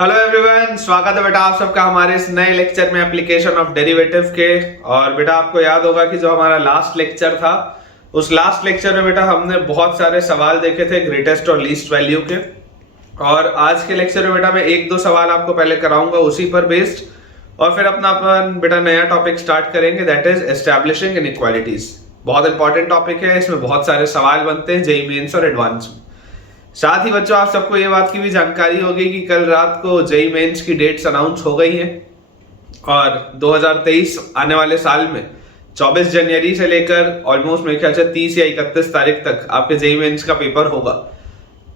Hello everyone, स्वागत है बेटा आप सबका हमारे इस नए लेक्चर में एप्लीकेशन ऑफ डेरिवेटिव के। और बेटा आपको याद होगा कि जो हमारा लास्ट लेक्चर था, उस लास्ट लेक्चर में बेटा हमने बहुत सारे सवाल देखे थे ग्रेटेस्ट और लीस्ट वैल्यू के। और आज के लेक्चर में बेटा मैं एक दो सवाल आपको पहले कराऊंगा उसी पर बेस्ड, और फिर अपना अपन बेटा नया टॉपिक स्टार्ट करेंगे, दैट इज एस्टैब्लिशिंग इनइक्वालिटीज। बहुत इंपॉर्टेंट टॉपिक है, इसमें बहुत सारे सवाल बनते हैं जेईई मेंस और एडवांस में। साथ ही बच्चों आप सबको ये बात की भी जानकारी होगी कि कल रात को जेईई मेंस की डेट्स अनाउंस हो गई हैं और 2023 आने वाले साल में 24 जनवरी से लेकर ऑलमोस्ट मेरे ख्याल से 30 या 31 तारीख तक आपके जेईई मेंस का पेपर होगा।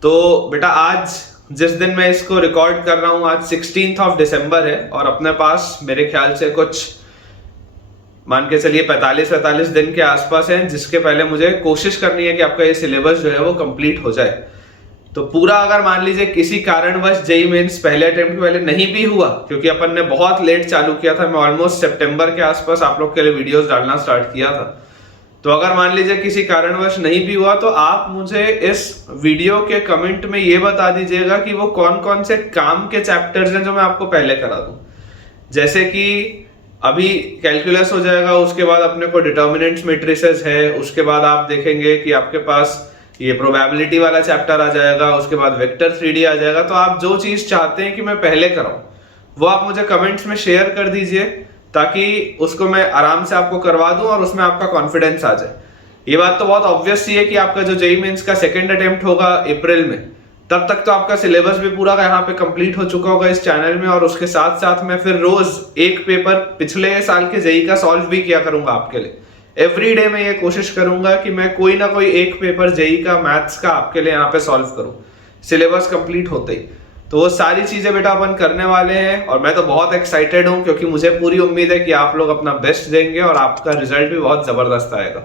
तो बेटा आज जिस दिन मैं इसको रिकॉर्ड कर रहा हूँ, आज 16 दिसंबर है और अपने पास मेरे ख्याल से कुछ मान के चलिए 45 दिन के आसपास है, जिसके पहले मुझे कोशिश करनी है कि आपका ये सिलेबस जो है वो कंप्लीट हो जाए। तो पूरा अगर मान लीजिए किसी कारणवश जेईई मेंस पहले अटेम्प्ट के पहले नहीं भी हुआ, क्योंकि अपन ने बहुत लेट चालू किया था, मैं ऑलमोस्ट सितंबर के आसपास आप लोग के लिए वीडियोस डालना स्टार्ट किया था। तो अगर मान लीजिए किसी कारणवश नहीं भी हुआ तो आप मुझे इस वीडियो के कमेंट में ये बता दीजिएगा कि वो कौन कौन से काम के चैप्टर्स हैं जो मैं आपको पहले करा दूं। जैसे कि अभी कैलकुलस हो जाएगा, उसके बाद अपने को डिटर्मिनेंट्स मैट्रिसेस है, उसके बाद आप देखेंगे कि आपके पास ये प्रोबेबिलिटी वाला चैप्टर आ जाएगा, उसके बाद वेक्टर 3D आ जाएगा। तो आप जो चीज चाहते हैं कि मैं पहले कराऊं वो आप मुझे कमेंट्स में शेयर कर दीजिए, ताकि उसको मैं आराम से आपको करवा दूं और उसमें आपका कॉन्फिडेंस आ जाए। ये बात तो बहुत ऑब्वियस ही है कि आपका जो जेईई मेंस का सेकंड अटेम्प्ट होगा अप्रैल में, तब तक तो आपका सिलेबस भी पूरा यहाँ पे कंप्लीट हो चुका होगा इस चैनल में, और उसके साथ साथ मैं फिर रोज एक पेपर पिछले साल के जेईई का सॉल्व भी किया करूंगा आपके लिए। एवरी डे मैं ये कोशिश करूंगा कि मैं कोई ना कोई एक पेपर जेईई का मैथ्स का आपके लिए यहाँ पे सॉल्व करूं सिलेबस कंप्लीट होते ही। तो वो सारी चीजें बेटा अपन करने वाले हैं और मैं तो बहुत एक्साइटेड हूं, क्योंकि मुझे पूरी उम्मीद है कि आप लोग अपना बेस्ट देंगे और आपका रिजल्ट भी बहुत जबरदस्त आएगा।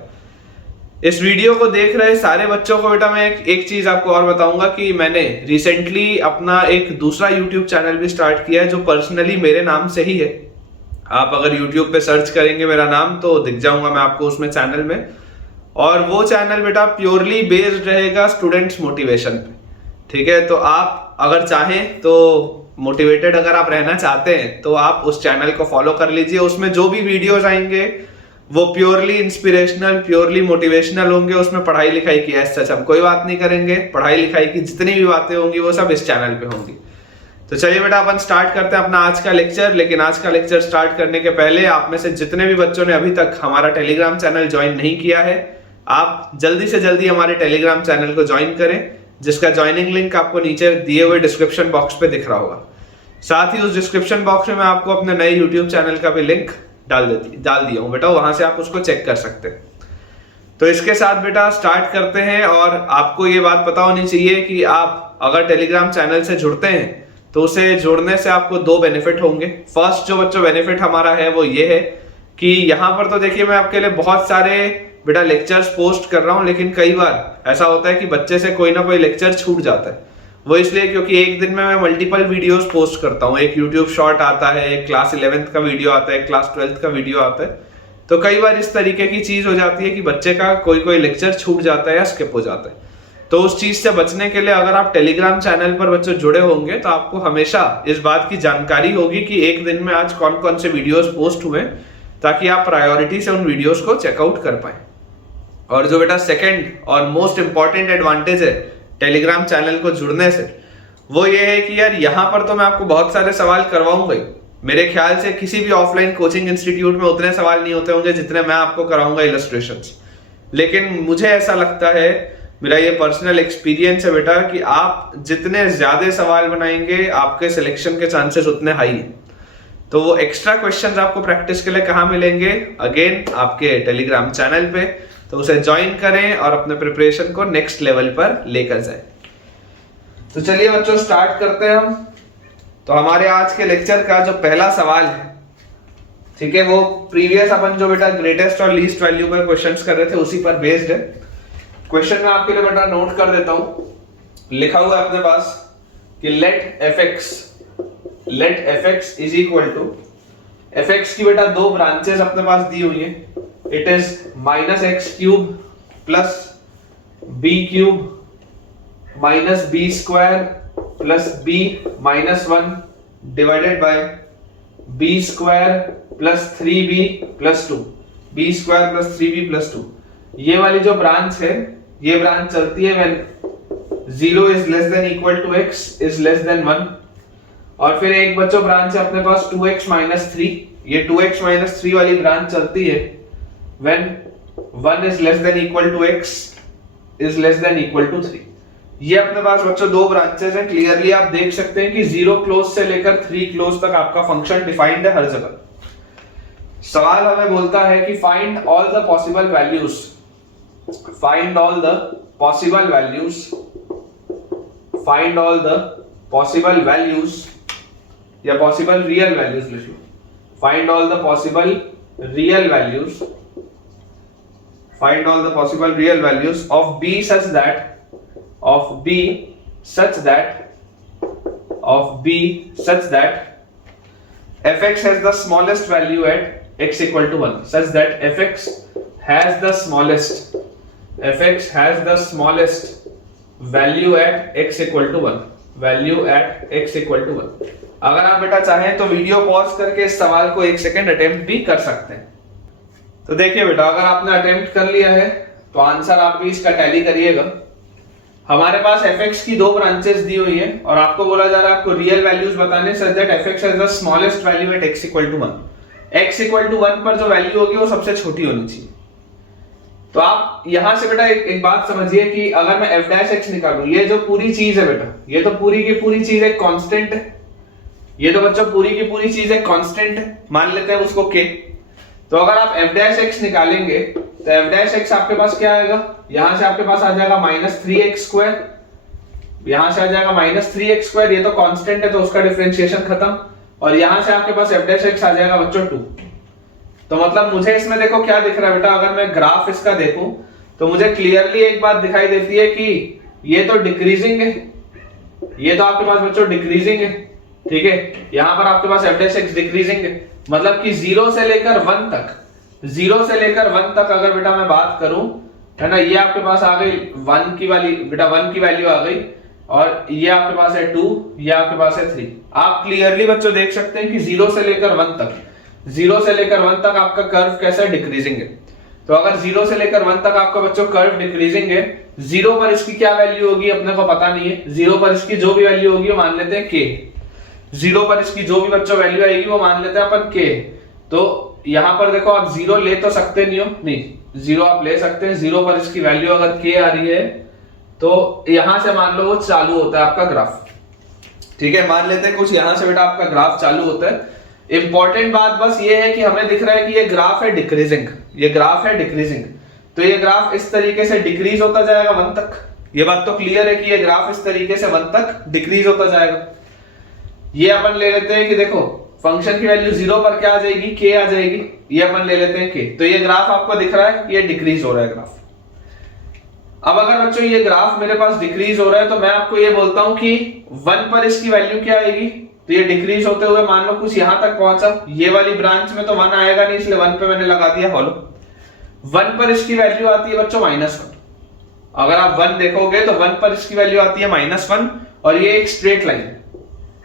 इस वीडियो को देख रहे सारे बच्चों को बेटा मैं एक चीज आपको और बताऊंगा कि मैंने रिसेंटली अपना एक दूसरा यूट्यूब चैनल भी स्टार्ट किया है, जो पर्सनली मेरे नाम से ही है। आप अगर YouTube पे सर्च करेंगे मेरा नाम तो दिख जाऊंगा मैं आपको उसमें चैनल में। और वो चैनल बेटा प्योरली बेस्ड रहेगा स्टूडेंट्स मोटिवेशन पे, ठीक है। तो आप अगर चाहें तो मोटिवेटेड अगर आप रहना चाहते हैं तो आप उस चैनल को फॉलो कर लीजिए। उसमें जो भी वीडियोस आएंगे वो प्योरली इंस्पिरेशनल, प्योरली मोटिवेशनल होंगे। उसमें पढ़ाई लिखाई की ऐसा हम कोई बात नहीं करेंगे। पढ़ाई लिखाई की जितनी भी बातें होंगी वो सब इस चैनल पे होंगी। तो चलिए बेटा अपन स्टार्ट करते हैं अपना आज का लेक्चर। लेकिन आज का लेक्चर स्टार्ट करने के पहले आप में से जितने भी बच्चों ने अभी तक हमारा टेलीग्राम चैनल ज्वाइन नहीं किया है, आप जल्दी से जल्दी हमारे टेलीग्राम चैनल को ज्वाइन करें, जिसका ज्वाइनिंग लिंक आपको नीचे दिए हुए डिस्क्रिप्शन बॉक्स पे दिख रहा होगा। साथ ही उस डिस्क्रिप्शन बॉक्स में मैं आपको अपने नए यूट्यूब चैनल का भी लिंक डाल दिया हूँ बेटा, वहां से आप उसको चेक कर सकते हैं। तो इसके साथ बेटा स्टार्ट करते हैं। और आपको ये बात पता होनी चाहिए कि आप अगर टेलीग्राम चैनल से जुड़ते हैं तो उसे जुड़ने से आपको दो बेनिफिट होंगे। फर्स्ट जो बच्चों बेनिफिट हमारा है वो ये है कि यहाँ पर तो देखिए मैं आपके लिए बहुत सारे बेटा लेक्चर्स पोस्ट कर रहा हूँ, लेकिन कई बार ऐसा होता है कि बच्चे से कोई ना कोई लेक्चर छूट जाता है। वो इसलिए क्योंकि एक दिन में मैं मल्टीपल वीडियोस पोस्ट करता हूँ। एक यूट्यूब शॉर्ट आता है, एक क्लास 11th का वीडियो आता है, क्लास 12th का वीडियो आता है। तो कई बार इस तरीके की चीज हो जाती है कि बच्चे का कोई लेक्चर छूट जाता है या स्किप हो जाता है। तो उस चीज से बचने के लिए अगर आप टेलीग्राम चैनल पर बच्चों जुड़े होंगे तो आपको हमेशा इस बात की जानकारी होगी कि एक दिन में आज कौन कौन से वीडियोस पोस्ट हुए, ताकि आप प्रायोरिटी से उन वीडियोस को चेकआउट कर पाए। और जो बेटा सेकंड और मोस्ट इंपॉर्टेंट एडवांटेज है टेलीग्राम चैनल को जुड़ने से, वो ये है कि यार यहाँ पर तो मैं आपको बहुत सारे सवाल करवाऊंगा ही। मेरे ख्याल से किसी भी ऑफलाइन कोचिंग इंस्टीट्यूट में उतने सवाल नहीं होते होंगे जितने मैं आपको कराऊंगा इलस्ट्रेशंस। लेकिन मुझे ऐसा लगता है, मेरा ये पर्सनल एक्सपीरियंस है बेटा, कि आप जितने ज्यादा सवाल बनाएंगे आपके सिलेक्शन के चांसेस उतने हाई हैं। तो वो एक्स्ट्रा क्वेश्चंस आपको प्रैक्टिस के लिए कहाँ मिलेंगे? अगेन आपके टेलीग्राम चैनल पे। तो उसे ज्वाइन करें और अपने प्रिपरेशन को नेक्स्ट लेवल पर लेकर जाए। तो चलिए बच्चों स्टार्ट करते हैं हम। तो हमारे आज के लेक्चर का जो पहला सवाल है, ठीक है, वो प्रीवियस अपन जो बेटा ग्रेटेस्ट और लीस्ट वैल्यू पर क्वेश्चंस कर रहे थे उसी पर बेस्ड है। क्वेश्चन में आपके लिए बेटा नोट कर देता हूं। लिखा हुआ है अपने पास कि let fx is equal to, fx की बेटा दो ब्रांचेस अपने पास दी हुई है। It is -x³ plus b³ minus b² plus b -1 divided by B square plus 3b plus 2, B square plus 3b plus 2। ये वाली जो ब्रांच है, ये ब्रांच चलती है when 0 is less than equal to x is less than 1। और फिर एक बच्चों ब्रांच है अपने पास 2x माइनस 3, ये 2x माइनस 3 वाली ब्रांच चलती है when 1 is less than equal to x is less than equal to 3। ये अपने पास बच्चों दो ब्रांचेस हैं। क्लियरली आप देख सकते हैं कि 0 क्लोज से लेकर 3 क्लोज तक आपका फंक्शन डिफाइंड है हर जगह। सवाल हमें बोलता है कि find all the possible values, find all the possible values, find all the possible values या पॉसिबल रियल वैल्यूज लिख लो, find all the possible real values, find all the possible real values of b such that, of b such that, of b such that fx has the smallest value at x equal to 1, such that fx has the smallest, fx has the smallest value at x equal to 1, value at x equal to 1। अगर आप बेटा चाहें तो video pause करके इस सवाल को एक सेकंड अटेम्प्ट भी कर सकते हैं। तो देखिए बेटा, अगर आपने अटेम्प्ट कर लिया है तो आंसर आप भी इसका टैली करिएगा। हमारे पास fx की दो ब्रांचेस दी हुई है और आपको बोला जा रहा है आपको रियल वैल्यूज बताने, such that fx has the smallest value at x equal to 1। x equal to 1 पर जो वैल्यू होगी वो सबसे छोटी होनी चाहिए। तो आप यहां से बेटा एक बात समझिए कि अगर मैं f डैश x निकालूं, ये जो पूरी चीज है बेटा, ये तो पूरी की पूरी चीज एक कांस्टेंट है, ये तो बच्चों पूरी की पूरी चीज एक कांस्टेंट है, मान लेते हैं उसको k। तो अगर आप f डैश x निकालेंगे तो f डैश x आपके पास क्या आएगा, यहां से आपके पास आ जाएगा माइनस 3x स्क्वायर, यहां से आ जाएगा माइनस 3x स्क्वायर, ये तो कांस्टेंट है तो उसका डिफरेंशिएशन खत्म, और यहां से आपके पास f डैश x आ जाएगा बच्चों 2। तो मतलब मुझे इसमें देखो क्या दिख रहा है बेटा, अगर मैं ग्राफ इसका देखूं तो मुझे क्लियरली एक बात दिखाई देती है कि ये तो डिक्रीजिंग है, ये तो आपके पास बच्चों डिक्रीजिंग है, ठीक है। यहां पर आपके पास f डैश x डिक्रीजिंग है, मतलब कि 0 से लेकर 1 तक, 0 से लेकर 1 तक अगर बेटा मैं बात करूं, है ना, ये आपके पास आ गई 1 की वाली बेटा 1 की वैल्यू आ गई, और ये आपके पास है 2, ये आपके पास है 3। आप क्लियरली बच्चों देख सकते हैं कि 0 से लेकर 1 तक, 0 से लेकर 1 तक आपका कर्व कैसा है, डिक्रीजिंग है। तो अगर 0 से लेकर 1 तक आपका बच्चों कर्व डिक्रीजिंग है, 0 पर इसकी क्या वैल्यू होगी अपने को पता नहीं है, 0 पर इसकी जो भी वैल्यू होगी वो मान लेते हैं k, 0 पर इसकी जो भी बच्चों वैल्यू आएगी वो मान लेते हैं अपन k। तो यहां पर देखो आप 0 ले तो सकते नहीं हो, नहीं 0 आप ले सकते हैं, 0 पर इसकी वैल्यू अगर k आ रही है तो यहां से मान लो वो चालू होता है आपका ग्राफ, ठीक है, मान लेते हैं कुछ यहां से बेटा आपका ग्राफ चालू होता है। इंपॉर्टेंट बात बस ये है कि हमें दिख रहा है कि ये ग्राफ है डिक्रीजिंग, ये ग्राफ है डिक्रीजिंग, तो ये ग्राफ इस तरीके से डिक्रीज होता जाएगा 1 तक। ये बात तो क्लियर है कि ये ग्राफ इस तरीके से 1 तक डिक्रीज होता जाएगा। ये अपन ले लेते हैं कि देखो फंक्शन की वैल्यू 0 पर क्या आ जाएगी, k आ जाएगी, ये अपन ले लेते हैं k। तो ये ग्राफ आपको दिख रहा है, ये डिक्रीज हो रहा है ग्राफ। अब अगर बच्चों ये ग्राफ मेरे पास डिक्रीज हो रहा है तो मैं आपको ये बोलता हूं कि 1 पर इसकी वैल्यू क्या आएगी, तो ये डिक्रीज होते हुए मान लो कुछ यहां तक पहुंचा, ये वाली ब्रांच में तो 1 आएगा नहीं, इसलिए 1 पे मैंने लगा दिया फॉलो। 1 पर इसकी वैल्यू आती है बच्चों -1। अगर आप 1 देखोगे तो 1 पर इसकी वैल्यू आती है -1, और ये एक स्ट्रेट लाइन,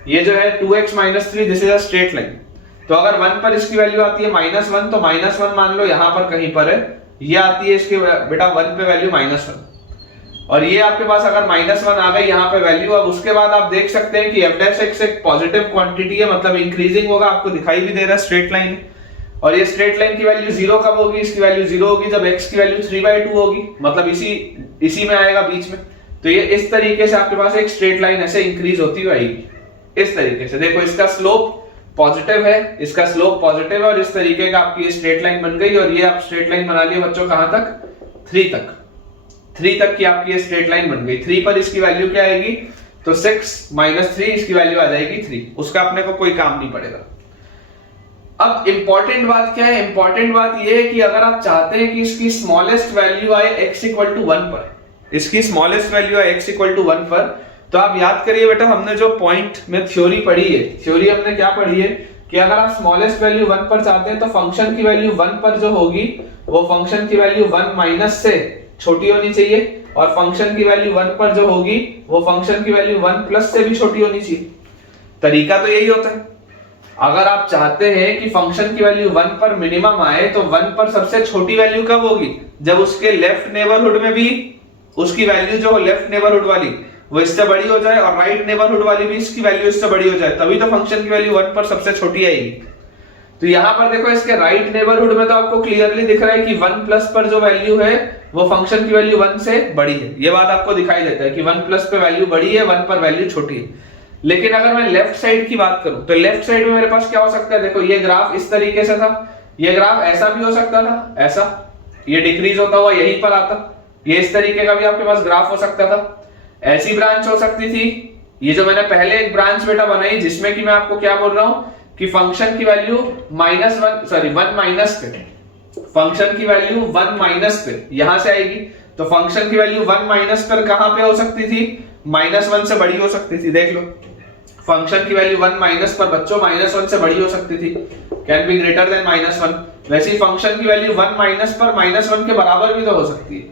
ये जो है 2x minus 3, this is a straight line. तो अगर 1 पर इसकी वैल्यू आती है -1, तो -1 मान लो यहां पर कहीं पर है, ये आती है इसकी बेटा 1 पे वैल्यू -1, और ये आपके पास अगर -1 आ गई यहाँ पे वैल्यू। अब उसके बाद आप देख सकते हैं कि f डैश x एक पॉजिटिव क्वांटिटी है, मतलब इंक्रीजिंग होगा, आपको दिखाई भी दे रहा है स्ट्रेट लाइन, और ये स्ट्रेट लाइन की वैल्यू 0 कब होगी, इसकी वैल्यू 0 होगी जब x की वैल्यू 3/2 होगी, मतलब इसी में आएगा बीच में। तो ये इस तरीके से आपके पास एक स्ट्रेट लाइन ऐसे इंक्रीज होती हुई आएगी, इस तरीके से। देखो इसका स्लोप पॉजिटिव है, इसका स्लोप पॉजिटिव है, और इस तरीके का आपकी स्ट्रेट लाइन बन गई, और ये आप स्ट्रेट लाइन बना लिए बच्चों कहां तक, 3 तक, 3 तक की आपकी ये स्ट्रेट लाइन बन गई। 3 पर इसकी वैल्यू क्या आएगी, तो 6 - 3 इसकी वैल्यू आ जाएगी 3, उसका अपने को कोई काम नहीं पड़ेगा। अब इंपॉर्टेंट बात क्या है, इंपॉर्टेंट बात ये है कि अगर आप चाहते हैं कि इसकी स्मॉलेस्ट वैल्यू आए x इक्वल टू 1 पर, इसकी स्मॉलेस्ट वैल्यू आए x इक्वल टू 1 पर, तो आप याद करिए बेटा हमने जो पॉइंट में थ्योरी पढ़ी है, थ्योरी हमने क्या पढ़ी है कि अगर आप स्मॉलेस्ट वैल्यू 1 पर चाहते हैं तो फंक्शन की वैल्यू 1 पर जो होगी वो फंक्शन की वैल्यू 1 माइनस से छोटी होनी चाहिए, और फंक्शन की वैल्यू 1 पर जो होगी वो फंक्शन की वैल्यू 1 प्लस से भी छोटी होनी चाहिए। तरीका तो यही होता है। अगर आप चाहते हैं कि फंक्शन की वैल्यू 1 पर मिनिमम आए तो 1 पर सबसे छोटी वैल्यू कब होगी, जब उसके लेफ्ट नेबरहुड में भी उसकी वैल्यू जो लेफ्ट नेबरहुड वाली वो इससे बड़ी हो जाए और राइट नेबरहुड वाली भी इसकी वैल्यू इससे बड़ी हो जाए, तभी तो फंक्शन की वैल्यू 1 पर सबसे छोटी आएगी। तो यहां पर देखो इसके राइट नेबरहुड में तो आपको क्लियरली दिख रहा है कि 1 प्लस पर जो वैल्यू है वो फंक्शन की वैल्यू 1 से बड़ी है। ये बात आपको दिखाई देता है कि 1 प्लस पे वैल्यू बड़ी है, 1 पर वैल्यू छोटी है। लेकिन अगर मैं लेफ्ट साइड की बात करूं तो लेफ्ट साइड में मेरे पास क्या हो सकता है, देखो ये ग्राफ इस तरीके से था, ये ग्राफ ऐसा भी हो सकता था, ऐसा ये डिक्रीज होता हुआ यहीं पर आता, ये इस तरीके का भी आपके पास ग्राफ हो सकता था, ऐसी ब्रांच हो सकती थी। ये जो मैंने पहले एक ब्रांच बेटा बनाई जिसमें कि मैं आपको क्या बोल रहा हूं कि फंक्शन की वैल्यू वन माइनस पे, फंक्शन की वैल्यू 1 माइनस पे यहां से आएगी, तो फंक्शन की वैल्यू 1 माइनस पर कहां पे हो सकती थी, -1 से बड़ी हो सकती थी। देख लो फंक्शन की वैल्यू 1 माइनस पर बच्चों -1 से बड़ी हो सकती थी, कैन बी ग्रेटर देन -1। वैसे ही फंक्शन की वैल्यू 1 माइनस पर -1 के बराबर भी तो हो सकती है,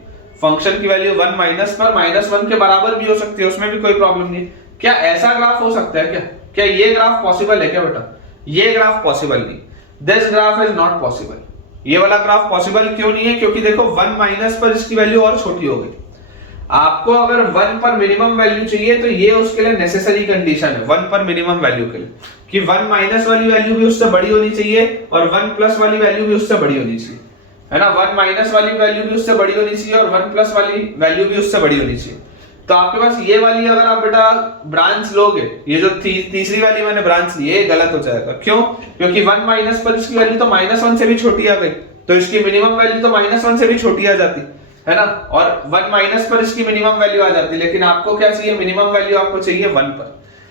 फंक्शन की वैल्यू 1 माइनस पर -1 के बराबर भी हो सकती है, उसमें भी कोई प्रॉब्लम नहीं। क्या ऐसा ग्राफ हो सकता है क्या, क्या ये ग्राफ पॉसिबल है क्या बेटा, ये ग्राफ पॉसिबल नहीं, this graph is not possible. ये वाला ग्राफ पॉसिबल क्यों नहीं है, क्योंकि देखो 1 माइनस पर इसकी वैल्यू और छोटी हो गई। आपको अगर 1 पर मिनिमम वैल्यू चाहिए तो ये उसके लिए नेसेसरी कंडीशन है 1 पर मिनिमम वैल्यू के लिए, कि 1 माइनस वाली वैल्यू भी उससे बड़ी होनी चाहिए और 1 प्लस वाली वैल्यू भी उससे बड़ी होनी चाहिए, है ना। 1 माइनस वाली वैल्यू भी उससे बड़ी होनी चाहिए और 1 प्लस वाली वैल्यू भी उससे बड़ी होनी चाहिए। तो आपके पास ये वाली अगर आप बेटा ब्रांच लोगे, ये जो तीसरी वाली मैंने ब्रांच ली है, गलत हो जाएगा। क्यों, क्योंकि 1 माइनस पर इसकी वैल्यू तो -1 से भी छोटी आ गई, तो इसकी मिनिमम वैल्यू तो -1 से भी छोटी आ जाती है ना, और 1 माइनस पर इसकी मिनिमम वैल्यू आ जाती। लेकिन आपको क्या चाहिए, मिनिमम वैल्यू आपको चाहिए 1 पर,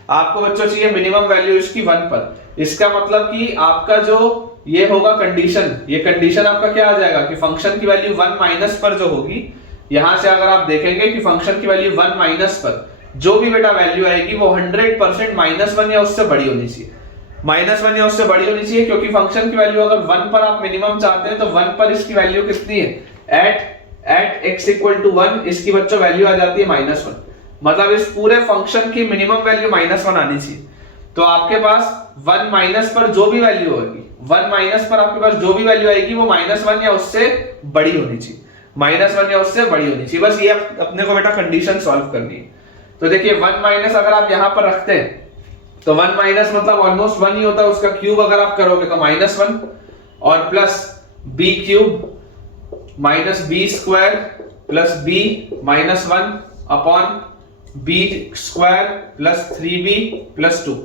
आपको बच्चों चाहिए मिनिमम वैल्यू इसकी 1 पर। इसका मतलब कि आपका जो ये होगा कंडीशन, ये कंडीशन आपका क्या आ जाएगा कि फंक्शन की वैल्यू 1 माइनस पर जो होगी, यहां से अगर आप देखेंगे कि फंक्शन की वैल्यू 1 माइनस पर जो भी बेटा वैल्यू आएगी वो 100% -1 या उससे बड़ी होनी चाहिए, -1 या उससे बड़ी होनी चाहिए। क्योंकि फंक्शन की वैल्यू अगर 1 पर आप मिनिमम चाहते हैं तो 1 पर इसकी वैल्यू कितनी है, एट x = 1 इसकी बच्चों वैल्यू आ जाती है -1, मतलब इस पूरे फंक्शन की मिनिमम वैल्यू -1 आनी चाहिए। तो आपके पास 1 माइनस पर जो भी वैल्यू होगी, 1 माइनस पर आपके पास जो भी वैल्यू आएगी वो -1 या उससे बड़ी होनी चाहिए, -1 या उससे बड़ी होनी चाहिए। बस ये अपने को बेटा कंडीशन सॉल्व करनी है। तो देखिए 1 माइनस अगर आप यहां पर रखते हैं तो 1 माइनस मतलब ऑलमोस्ट 1 ही होता है, उसका क्यूब अगर आप करोगे तो -1 और plus b cube -b² plus b -1 upon b² plus 3b plus 2,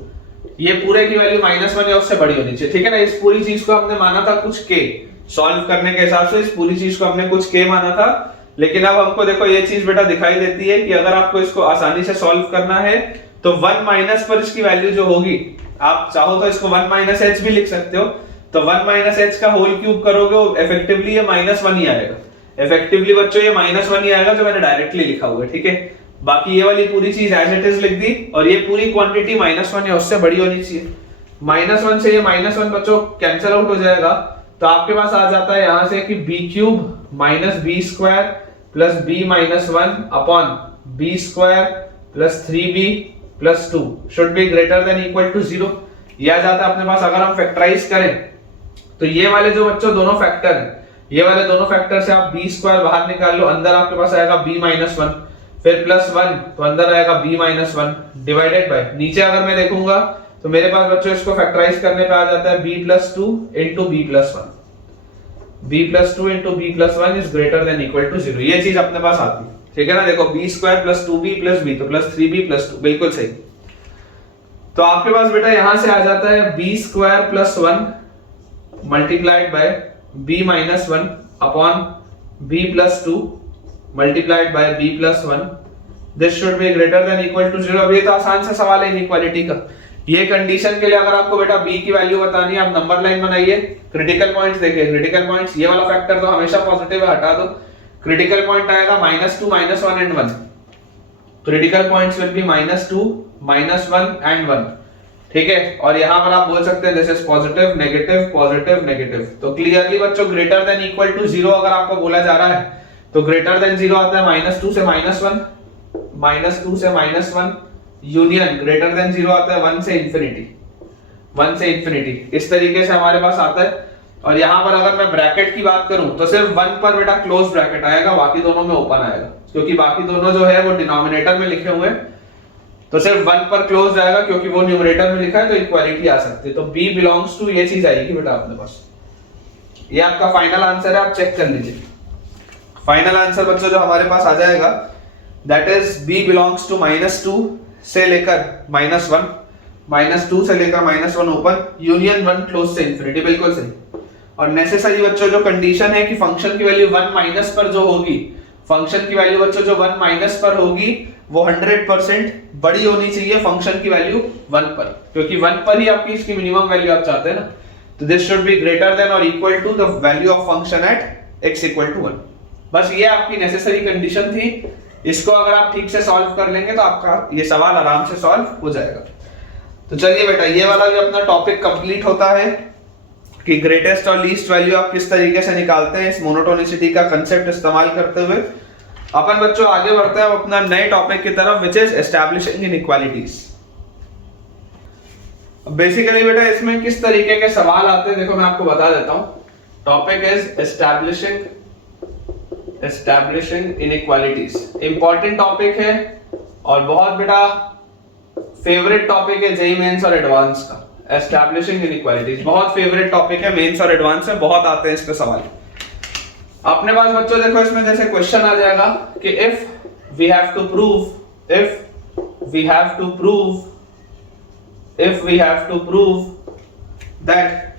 ये पूरे की वैल्यू -1 या उससे बड़ी होनी चाहिए, ठीक है ना। इस पूरी चीज को हमने माना था कुछ k, सॉल्व करने के हिसाब से इस पूरी चीज को हमने कुछ k माना था। लेकिन अब हमको देखो ये चीज बेटा दिखाई देती है कि अगर आपको इसको आसानी से सॉल्व करना है तो 1 माइनस पर इसकी वैल्यू जो होगी, आप चाहो तो इसको 1 माइनस h भी लिख सकते हो, तो 1 माइनस h का होल क्यूब करोगे वो इफेक्टिवली ये -1 ही आएगा, इफेक्टिवली बच्चों ये -1 ही आएगा जो मैंने डायरेक्टली लिखा हुआ है, ठीक है। बाकी ये वाली पूरी चीज एज इट इज लिख दी और ये पूरी क्वांटिटी -1 या उससे बड़ी होनी चाहिए। -1 से ये -1 बच्चों कैंसिल आउट हो जाएगा, तो आपके पास आ जाता है यहां से कि b³ -b² plus b -1 upon b² plus 3b plus 2 should be greater than equal to 0। ये आ जाता है अपने पास। अगर हम फैक्टराइज करें तो ये वाले जो बच्चों दोनों फैक्टर हैं, ये वाले दोनों फैक्टर से आप b² बाहर निकाल लो, अंदर आपके पास आएगा b -1, फिर प्लस 1 तो अंदर आएगा b -1 डिवाइडेड बाय, नीचे अगर मैं देखूंगा तो मेरे पास बच्चों इसको फैक्टराइज करने पे आ जाता है b+2 into b+1, b+2 into b+1 is greater than equal to 0। ये चीज अपने पास आती है, ठीक है ना। देखो b² plus 2b plus b तो प्लस 3b प्लस 2, बिल्कुल सही। तो आपके पास बेटा यहां से आ जाता है b² plus 1 multiplied by b -1 upon b plus 2 multiplied by b plus 1, this should be greater than equal to 0। अब ये तो आसान सा सवाल है इनइक्वालिटी का। ये कंडीशन के लिए अगर आपको बेटा b की वैल्यू बतानी है, आप नंबर लाइन बनाइए, क्रिटिकल पॉइंट्स देखिए, क्रिटिकल पॉइंट्स ये वाला फैक्टर तो हमेशा पॉजिटिव है, हटा दो। क्रिटिकल पॉइंट आएगा -2 -1 and 1, critical points will be -2 -1 and 1, ठीक है। और यहां पर आप बोल सकते हैं this is positive negative positive negative. तो क्लियरली बच्चों ग्रेटर देन इक्वल टू 0 अगर आपको बोला जा रहा है तो ग्रेटर देन 0 आता है -2 से -1, -2 से -1, यूनियन ग्रेटर देन 0 आता है 1 से इंफिनिटी, 1 से इंफिनिटी, इस तरीके से हमारे पास आता है। और यहाँ पर अगर मैं ब्रैकेट की बात करूं तो सिर्फ 1 पर बेटा क्लोज ब्रैकेट आएगा, बाकी दोनों में ओपन आएगा, क्योंकि बाकी दोनों जो है वो डिनोमिनेटर में लिखे हुए हैं, तो सिर्फ 1 पर क्लोज आएगा क्योंकि वो न्यूमरेटर में लिखा है, तो इक्वालिटी आ सकती है। तो B बिलोंग्स टू ये चीज आएगी बेटा अपने पास। ये आपका फाइनल आंसर है, आप चेक कर लीजिए। फाइनल आंसर बच्चों जो हमारे पास आ जाएगा that is B belongs to -2 से लेकर -1, -2 से लेकर -1 ओपन, यूनियन 1 क्लोज से इंफिनिटी, बिल्कुल सही। और नेसेसरी बच्चों जो कंडीशन है कि फंक्शन की वैल्यू 1 माइनस पर जो होगी, फंक्शन की वैल्यू बच्चों जो 1 माइनस पर होगी वो 100% बड़ी होनी चाहिए फंक्शन की वैल्यू 1 पर, क्योंकि 1 पर ही आपकी इसकी मिनिमम वैल्यू आप चाहते हैं ना। तो this should be greater than और equal to the value of function at x equal to 1। बस ये आपकी नेसेसरी कंडीशन थी। इसको अगर आप ठीक से सॉल्व कर लेंगे तो आपका ये सवाल आराम से सॉल्व हो जाएगा। तो चलिए बेटा ये वाला भी अपना टॉपिक कंप्लीट होता है कि ग्रेटेस्ट और लीस्ट वैल्यू आप किस तरीके से निकालते हैं इस मोनोटोनिसिटी का कंसेप्ट इस्तेमाल करते हुए। अपन बच्चों आगे बढ़ते हैं अपना नए टॉपिक की तरफ which is establishing inequalities. Basically बेटा इसमें किस तरीके के सवाल आते हैं देखो मैं आपको बता देता हूं। Topic is establishing inequalities. Important topic है और बहुत बेटा फेवरेट टॉपिक है जेईई मेंस और एडवांस का। एस्टैब्लिशिंग इनइक्वालिटीज बहुत फेवरेट टॉपिक है, मेंस और एडवांस में बहुत आते हैं इस पे सवाल। अपने पास बच्चों देखो इसमें जैसे क्वेश्चन आ जाएगा कि if we have to prove that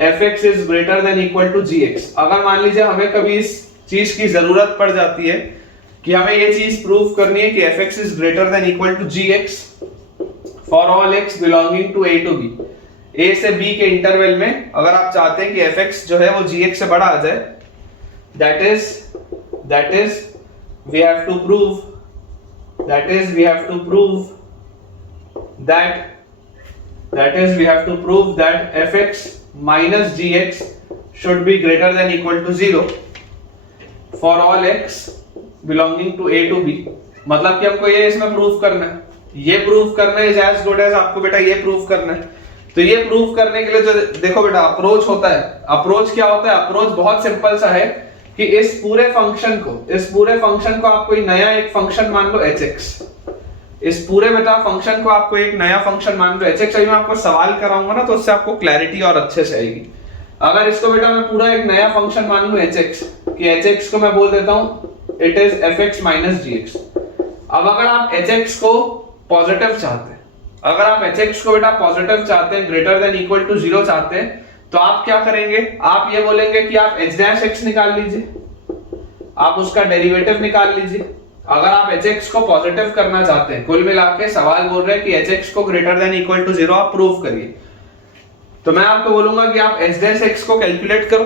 fx is greater than equal to gx। अगर मान लीजिए हमें कभी इस चीज की जरूरत पड़ जाती है कि हमें ये चीज प्रूव करनी है कि fx is greater than equal to gx for all x belonging to a to b, a से b के इंटरवल में अगर आप चाहते हैं कि fx जो है वो gx से बड़ा आ जाए, that is we have to prove that fx minus gx should be greater than equal to 0 for all x belonging to a to b। मतलब कि हमको ये इसमें प्रूव करना है, ये प्रूव करना है as good as आपको बेटा ये प्रूव करना है। तो ये प्रूव करने के लिए जो देखो बेटा अप्रोच होता है, अप्रोच क्या होता है? अप्रोच बहुत सिंपल सा है कि इस पूरे फंक्शन को आप कोई नया एक फंक्शन मान लो hx, इस पूरे बेटा फंक्शन को आपको एक नया फंक्शन मान लो hx। अभी मैं आपको सवाल कराऊंगा ना तो उससे आपको क्लैरिटी और अच्छे से आएगी। अगर इसको बेटा मैं पूरा एक नया फंक्शन मान लूं hx, कि hx को मैं बोल देता हूं it is fx minus gx। अब अगर आप hx को पॉजिटिव चाहते हैं, अगर आप hx को बेटा पॉजिटिव चाहते हैं, ग्रेटर देन इक्वल टू 0 चाहते हैं, तो आप क्या करेंगे? आप ये बोलेंगे कि आप h डैश x निकाल लीजिए, आप उसका डेरिवेटिव निकाल लीजिए। अगर आप hx को पॉजिटिव करना चाहते हैं, कुल मिला के सवाल बोल रहे हैं कि hx को ग्रेटर देन इक्वल टू 0 आप प्रूव करिए, तो मैं आपको बोलूंगा कि आप h डैश x को कैलकुलेट करो।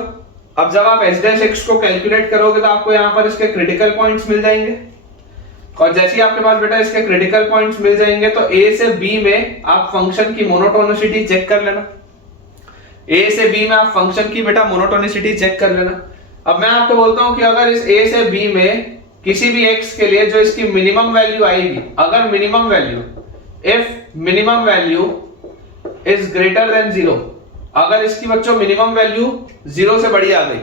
अब जब आप h डैश x को कैलकुलेट करोगे तो आपको यहाँ पर इसके क्रिटिकल पॉइंट्स मिल जाएंगे, और जैसे ही आपके पास बेटा इसके क्रिटिकल पॉइंट्स मिल जाएंगे तो a से b में आप फंक्शन की मोनोटोनिसिटी चेक कर लेना। a से b में आप फंक्शन की बेटा मोनोटोनिसिटी चेक कर लेना। अब मैं आपको बोलता हूं कि अगर इस a से b में किसी भी x के लिए जो इसकी मिनिमम वैल्यू आएगी, अगर minimum value if minimum value is greater than 0, अगर इसकी बच्चों मिनिमम वैल्यू 0 से बड़ी आ गई,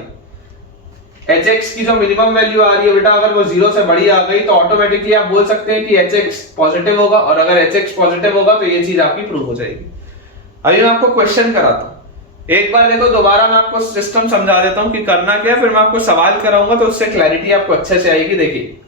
hx की जो मिनिमम वैल्यू आ रही है बेटा अगर वो 0 से बड़ी आ गई तो ऑटोमेटिकली आप बोल सकते हैं कि hx पॉजिटिव होगा, और अगर hx पॉजिटिव होगा तो ये चीज आपकी प्रूव हो जाएगी। अभी मैं आपको क्वेश्चन कराता हूं, एक बार देखो दोबारा मैं आपको सिस्टम समझा देता हूं कि करना क्या है, फिर मैं आपको सवाल कराऊंगा तो उससे क्लैरिटी आपको अच्छे से आएगी। देखिए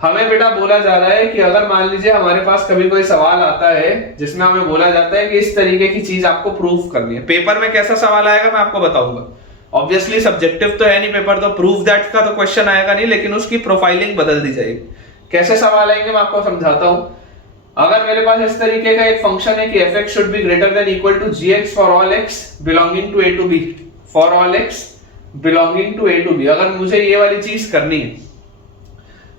हमें बेटा बोला जा रहा है कि अगर मान लीजिए हमारे पास कभी कोई सवाल आता है जिसमें हमें बोला जाता है कि इस तरीके की चीज आपको प्रूफ करनी है। पेपर में कैसा सवाल आएगा मैं आपको बताऊंगा, ऑब्वियसली सब्जेक्टिव तो है नहीं पेपर, तो प्रूफ दैट का तो क्वेश्चन आएगा नहीं, लेकिन उसकी प्रोफाइलिंग बदल दी जाएगी। कैसे सवाल आएंगे मैं आपको समझाता हूं। अगर मेरे पास इस तरीके का एक फंक्शन है कि fx should be greater than equal to gx for all x belonging to a to b, for all x belonging to a to b, अगर मुझे ये वाली चीज करनी है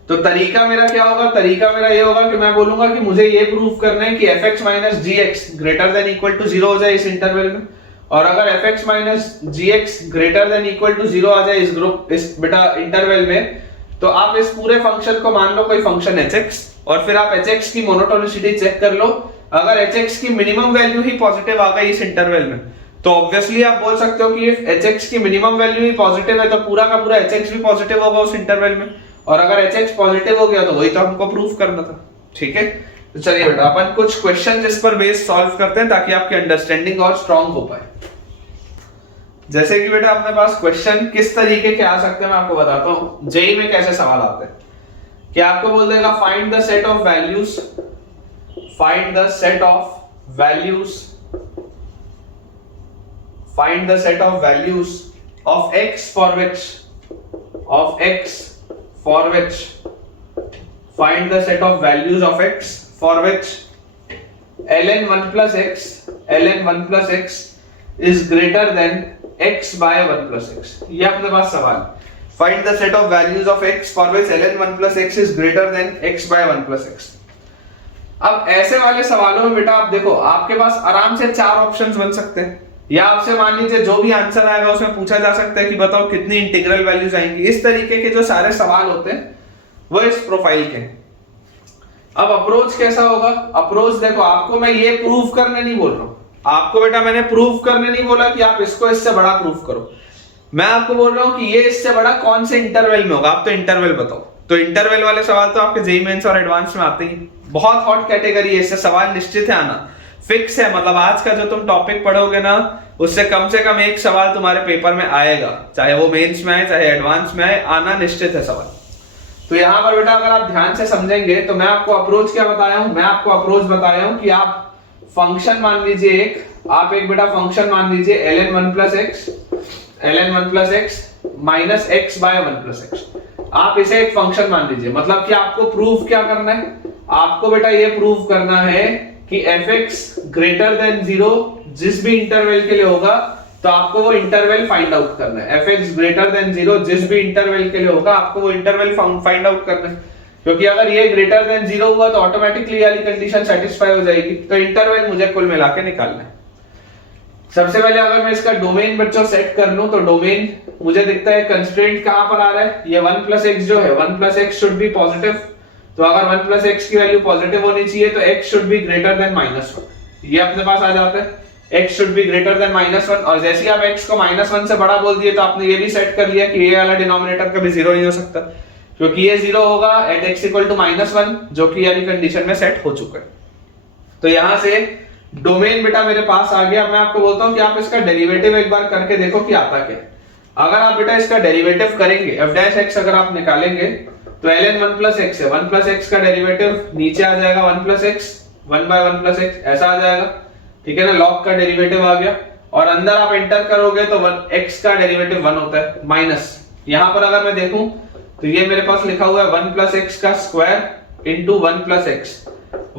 तो तरीका मेरा क्या होगा? तरीका मेरा ये होगा कि मैं बोलूंगा कि मुझे ये प्रूव करना है कि fx minus gx greater than equal to 0 हो जाए इस इंटरवल में, और अगर fx minus gx greater than equal to 0 आ जाए इस बेटा इंटरवल में, तो आप इस पूरे फंक्शन को मान लो कोई फंक्शन hx और फिर आप hx की मोनोटोनिसिटी चेक कर लो। अगर hx की मिनिमम वैल्यू ही पॉजिटिव आ गई इस इंटरवल में तो ऑब्वियसली आप बोल सकते हो कि इफ hx की मिनिमम वैल्यू ही पॉजिटिव है तो पूरा का पूरा hx भी पॉजिटिव होगा उस इंटरवल में, और अगर hx पॉजिटिव हो गया तो वही तो हमको प्रूव करना था। ठीक है, तो चलिए बेटा अपन कुछ क्वेश्चन इस पर बेस्ड सॉल्व करते हैं ताकि आपकी अंडरस्टैंडिंग और स्ट्रांग हो पाए। जैसे कि बेटा अपने पास क्वेश्चन किस तरीके के आ सकते हैं मैं आपको बताता हूं। जेई में कैसे सवाल आते हैं कि आपको बोल देगा find the set of values, find the set of values, find the set of values of x for which, of x for which, find the set of values of x for which ln 1 plus x, ln 1 plus x is greater than x by 1 plus x। ये अपने पास सवाल, find the set of values of x for which ln 1 plus x is greater than x by 1 plus x। अब ऐसे वाले सवालों में बेटा आप देखो आपके पास आराम से चार ऑप्शंस बन सकते हैं, या आपसे मान लीजिए जो भी आंसर आएगा उसमें पूछा जा सकता है कि बताओ कितनी इंटीग्रल वैल्यूज आएंगी। इस तरीके के जो सारे सवाल होते हैं वो इस प्रोफाइल के। अब अप्रोच कैसा होगा? अप्रोच देखो आपको मैं ये प्रूव करने नहीं बोल रहा हूं, आपको बेटा मैंने प्रूव करने नहीं बोला कि आप इसको इससे बड़ा प्रूव करो, मैं आपको बोल रहा हूं कि ये इससे बड़ा कौन से इंटरवल में होगा, आप तो इंटरवल बताओ। तो इंटरवल वाले सवाल तो आपके जेईई मेंस और एडवांस में आते ही, बहुत हॉट कैटेगरी है, इससे सवाल निश्चित है आना, फिक्स है। मतलब आज का जो तुम टॉपिक पढ़ोगे ना उससे कम से कम एक सवाल तुम्हारे पेपर में आएगा, चाहे वो मेंस में आए चाहे एडवांस में आए, आना निश्चित है सवाल। तो यहाँ पर बेटा अगर आप ध्यान से समझेंगे तो मैं आपको अप्रोच क्या बताया हूं, मैं आपको अप्रोच बताया हूं कि आप फंक्शन मान लीजिए एक, आप एक बेटा फंक्शन मान लीजिए ln 1 plus x, ln 1 plus x minus x by 1 plus x, आप इसे एक फंक्शन मान लीजिए। मतलब कि आपको प्रूव क्या करना है, आपको बेटा ये प्रूव करना है कि fx ग्रेटर देन 0 जिस भी इंटरवल के लिए होगा तो आपको वो इंटरवल फाइंड आउट करना है। fx ग्रेटर देन 0 जिस भी इंटरवल के लिए होगा आपको वो इंटरवल फाइंड आउट करना है, क्योंकि अगर ये ग्रेटर देन 0 हुआ तो ऑटोमेटिकली वाली कंडीशन सेटिस्फाई हो जाएगी। तो इंटरवल मुझे कुल मिला के निकालना है। सबसे पहले अगर मैं इसका डोमेन बच्चों सेट कर लूं तो डोमेन मुझे दिखता है कंस्ट्रेंट कहां पर आ रहा है, ये 1 plus x जो है 1 plus x should be positive, तो अगर 1 plus x की वैल्यू पॉजिटिव होनी चाहिए तो x should be greater then -1, ये अपने पास आ जाता है x should be greater then -1। और जैसे ही आप x को -1 से बड़ा बोल दिए तो आपने ये भी सेट कर लिया कि ये वाला डिनोमिनेटर कभी 0 नहीं हो सकता, क्योंकि ये 0 होगा एट x इक्वल टू -1 जो कि यानी कंडीशन में सेट हो चुका है। तो यहां से डोमेन बेटा मेरे पास आ गया। मैं आपको बोलता हूं कि आप इसका डेरिवेटिव एक बार करके देखो कि आता क्या है। अगर आप बेटा इसका डेरिवेटिव करेंगे f' अगर आप निकालेंगे तो ln 1 plus x है, 1 plus x का डेरिवेटिव नीचे आ जाएगा 1 plus x, 1 by 1 plus x ऐसा आ जाएगा, ठीक है ना। log का डेरिवेटिव आ गया और अंदर आप एंटर करोगे तो x का डेरिवेटिव 1 होता है माइनस, यहां पर अगर मैं देखूं तो ये मेरे पास लिखा हुआ है 1 plus x का square into 1 plus x,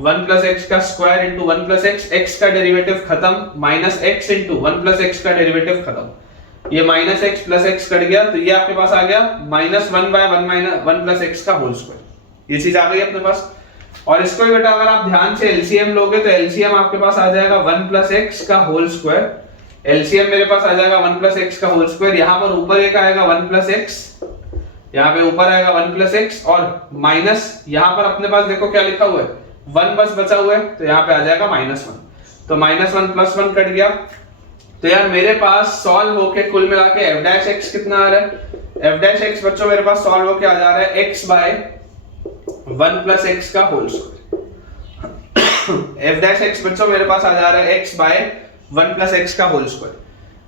1 plus x का square into 1 plus x, x का डेरिवेटिव खत्म, minus x into 1 plus x का डेरिवेटिव खत्म, ये minus x plus x cut गया तो ये आपके पास आ गया -1 by 1 plus x का होल स्क्वायर, ये चीज आ गई अपने पास। और इसको भी बेटा अगर आप ध्यान से एलसीएम लोगे तो एलसीएम आपके पास आ जाएगा 1 plus x का होल स्क्वायर, एलसीएम मेरे पास आ जाएगा 1 plus x का होल स्क्वायर, यहां पर ऊपर एक आएगा 1 plus x, यहाँ पे ऊपर आएगा 1 plus x और माइनस यहाँ पर अपने पास देखो क्या लिखा हुआ है 1 बस बचा हुआ है तो यहाँ पे आ जाएगा -1, तो -1 plus 1 कट गया। तो यार मेरे पास सॉल्व होके कुल मिला के f' कितना आ रहा है, f' बच्चों मेरे पास सॉल्व होके आ जा रहा है x by 1 plus x का होल स्क्वायर, f' बच्चों मेरे पास आ जा रहा है x by 1 plus x का होल स्क्वायर।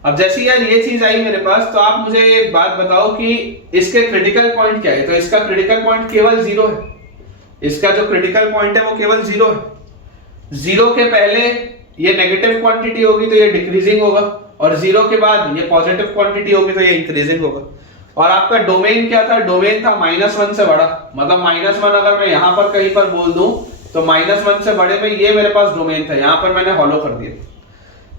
अब जैसे यार ये चीज आई मेरे पास तो आप मुझे एक बात बताओ कि इसके क्रिटिकल पॉइंट क्या है। तो इसका क्रिटिकल पॉइंट केवल 0 है, इसका जो क्रिटिकल पॉइंट है वो केवल 0 है। 0 के पहले ये नेगेटिव क्वांटिटी होगी तो ये डिक्रीजिंग होगा, और 0 के बाद ये पॉजिटिव क्वांटिटी होगी तो ये इंक्रीजिंग होगा। और आपका डोमेन क्या था, डोमेन था -1 से बड़ा, मतलब -1 अगर मैं यहाँ पर कहीं पर बोल दूं तो -1 से बड़े में ये मेरे पास डोमेन था, यहाँ पर मैंने हॉलो कर दिया।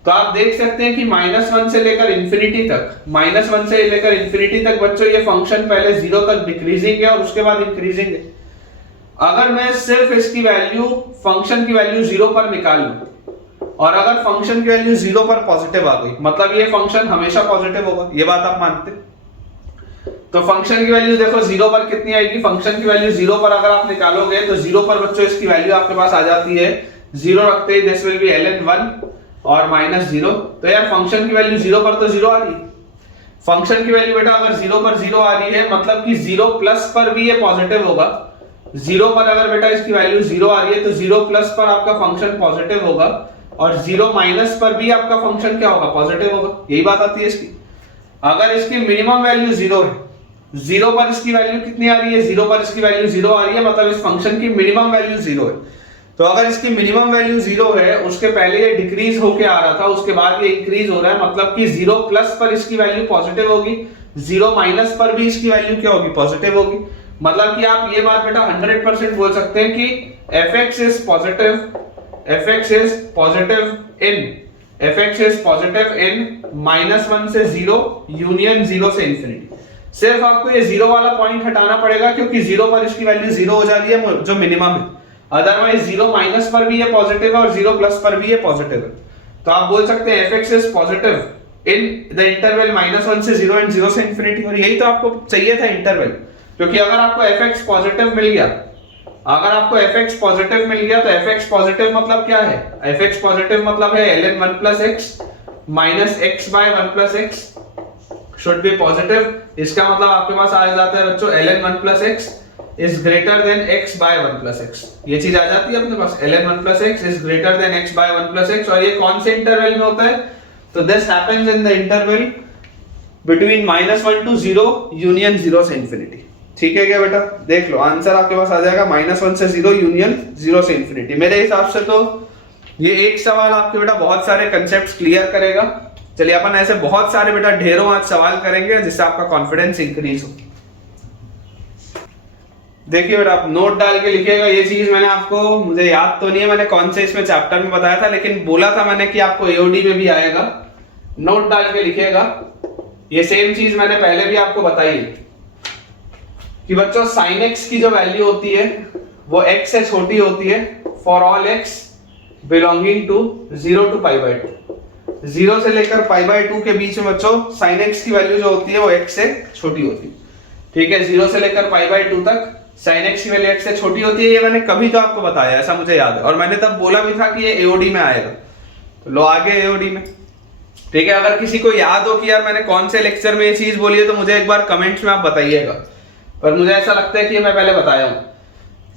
तो आप देख सकते हैं कि -1 से लेकर इंफिनिटी तक, -1 से लेकर इंफिनिटी तक बच्चों ये फंक्शन पहले 0 तक डिक्रीजिंग है और उसके बाद इंक्रीजिंग है। अगर मैं सिर्फ इसकी वैल्यू फंक्शन की वैल्यू 0 पर निकाल लूं और अगर फंक्शन की वैल्यू 0 पर पॉजिटिव आ गई, मतलब ये फंक्शन हमेशा पॉजिटिव होगा, ये बात आप मानते? तो फंक्शन की वैल्यू देखो 0 पर कितनी आएगी, फंक्शन की वैल्यू 0 पर अगर आप निकालोगे तो 0 पर बच्चों इसकी वैल्यू आपके पास आ जाती है 0 रखते ही दिस विल बी ln1 और -0। तो यार फंक्शन की वैल्यू 0 पर तो 0 आ रही है। फंक्शन की वैल्यू बेटा अगर 0 पर 0 आ रही है मतलब कि 0 प्लस पर भी ये पॉजिटिव होगा। 0 पर अगर बेटा इसकी वैल्यू 0 आ रही है तो 0 प्लस पर आपका फंक्शन पॉजिटिव होगा और 0 माइनस पर भी आपका फंक्शन क्या होगा, पॉजिटिव होगा। यही बात आती है इसकी। अगर इसकी मिनिमम वैल्यू 0 है, 0 पर इसकी वैल्यू कितनी आ रही है, 0 पर इसकी वैल्यू 0 आ रही है मतलब इस फंक्शन की मिनिमम वैल्यू 0 है। तो अगर इसकी मिनिमम वैल्यू 0 है, उसके पहले ये डिक्रीज होके आ रहा था, उसके बाद ये इंक्रीज हो रहा है मतलब कि 0 प्लस पर इसकी वैल्यू पॉजिटिव होगी, 0 माइनस पर भी इसकी वैल्यू क्या होगी, पॉजिटिव होगी। मतलब कि आप ये बात बेटा 100% बोल सकते हैं कि fx is positive in -1 से 0 यूनियन 0 से इंफिनिटी। सिर्फ आपको ये 0 वाला पॉइंट हटाना पड़ेगा क्योंकि 0 पर इसकी वैल्यू 0 हो जा रही है जो मिनिमम है। अदरवाइज 0 माइनस पर भी ये पॉजिटिव है और 0 प्लस पर भी ये पॉजिटिव है। तो आप बोल सकते हैं fx is positive in the interval -1 से 0 and 0 से इंफिनिटी। और यही तो आपको चाहिए था इंटरवल, क्योंकि अगर आपको fx पॉजिटिव मिल गया, अगर आपको fx पॉजिटिव मिल गया तो fx पॉजिटिव मतलब क्या है, fx पॉजिटिव मतलब है ln1 plus x minus x by 1 plus x should be positive। इसका मतलब आपके पास आ जाता है बच्चों ln1 plus x is greater than x by 1 plus x। ये चीज आ जाती है अपने पास, ln1 plus x is greater than x by 1 plus x। और ये कौन से इंटरवल में होता है, तो this happens in the interval between -1 to 0 union 0 से इंफिनिटी। ठीक है क्या बेटा, देख लो आंसर आपके पास आ जाएगा -1 से 0 यूनियन 0 से इंफिनिटी। मेरे हिसाब से तो ये एक सवाल आपके बेटा बहुत सारे कंसेप्ट्स क्लियर करेगा। चलिए अपन ऐसे बहुत सारे बेटा ढेरों आज सवाल करेंगे जिससे आपका कॉन्फिडेंस इंक्रीज हो। देखिए बेटा आप नोट डाल के लिखिएगा। ये चीज मैंने आपको, मुझे याद तो नहीं है मैंने कौन से इसमें चैप्टर में बताया था, लेकिन बोला था मैंने कि आपको एओडी में भी आएगा। नोट डाल के लिखिएगा। ये सेम चीज मैंने पहले भी आपको बताई है कि बच्चों sin x की जो वैल्यू होती है वो x से छोटी होती है for all x belonging to 0 to π/2। 0 से लेकर π/2 के बीच में बच्चों sin x की वैल्यू जो होती है वो x से छोटी होती है। ठीक है, 0 से लेकर π/2 तक sin x की वैल्यू x से छोटी होती है। ये मैंने कभी तो आपको बताया, ऐसा मुझे याद है, और मैंने तब बोला भी था कि ये एओडी में आएगा। तो लो आगे एओडी में। ठीक है, अगर किसी को याद हो कि यार मैंने कौन से लेक्चर में ये चीज बोली है तो मुझे एक बार कमेंट्स में आप बताइएगा, पर मुझे ऐसा लगता है कि मैं पहले बताया हूं।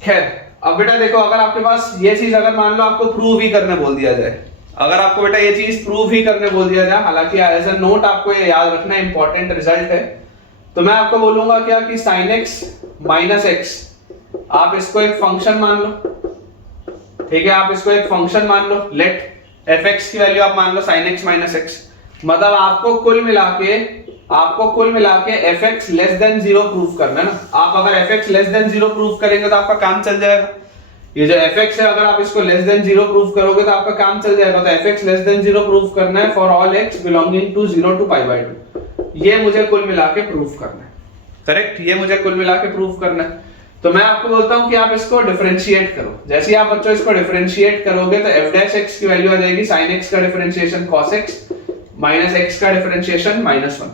खैर अब बेटा देखो, अगर आपके पास ये चीज अगर मान लो आपको प्रूव ही करने बोल दिया जाए, अगर आपको बेटा ये चीज प्रूव ही करने बोल दिया जाए, हालांकि एज अ नोट आपको ये याद रखना इंपॉर्टेंट रिजल्ट है, तो मैं आपको बोलूंगा क्या कि sin x माइनस x आप इसको एक फंक्शन मान लो। ठीक है, आप इसको एक फंक्शन मान लो। लेट fx की वैल्यू आप मान लो sin x माइनस x। मतलब आपको कुल मिला के fx लेस देन 0 प्रूव करना है ना। आप अगर fx लेस देन 0 प्रूव करेंगे तो आपका काम चल जाएगा। ये जो fx है अगर आप इसको लेस देन 0 प्रूव करोगे तो आपका काम चल जाएगा। तो fx लेस देन 0 प्रूव करना है for all x belonging to 0 to π/2। ये मुझे कुल मिला के प्रूव करना है। करेक्ट, ये मुझे कुल मिला के प्रूव करना है। तो मैं आपको बोलता हूं कि आप इसको डिफरेंशिएट करो। जैसे ही आप बच्चों इसको डिफरेंशिएट करोगे तो f' की वैल्यू आ जाएगी sin x का differentiation cos x minus x का डिफरेंशिएशन -1।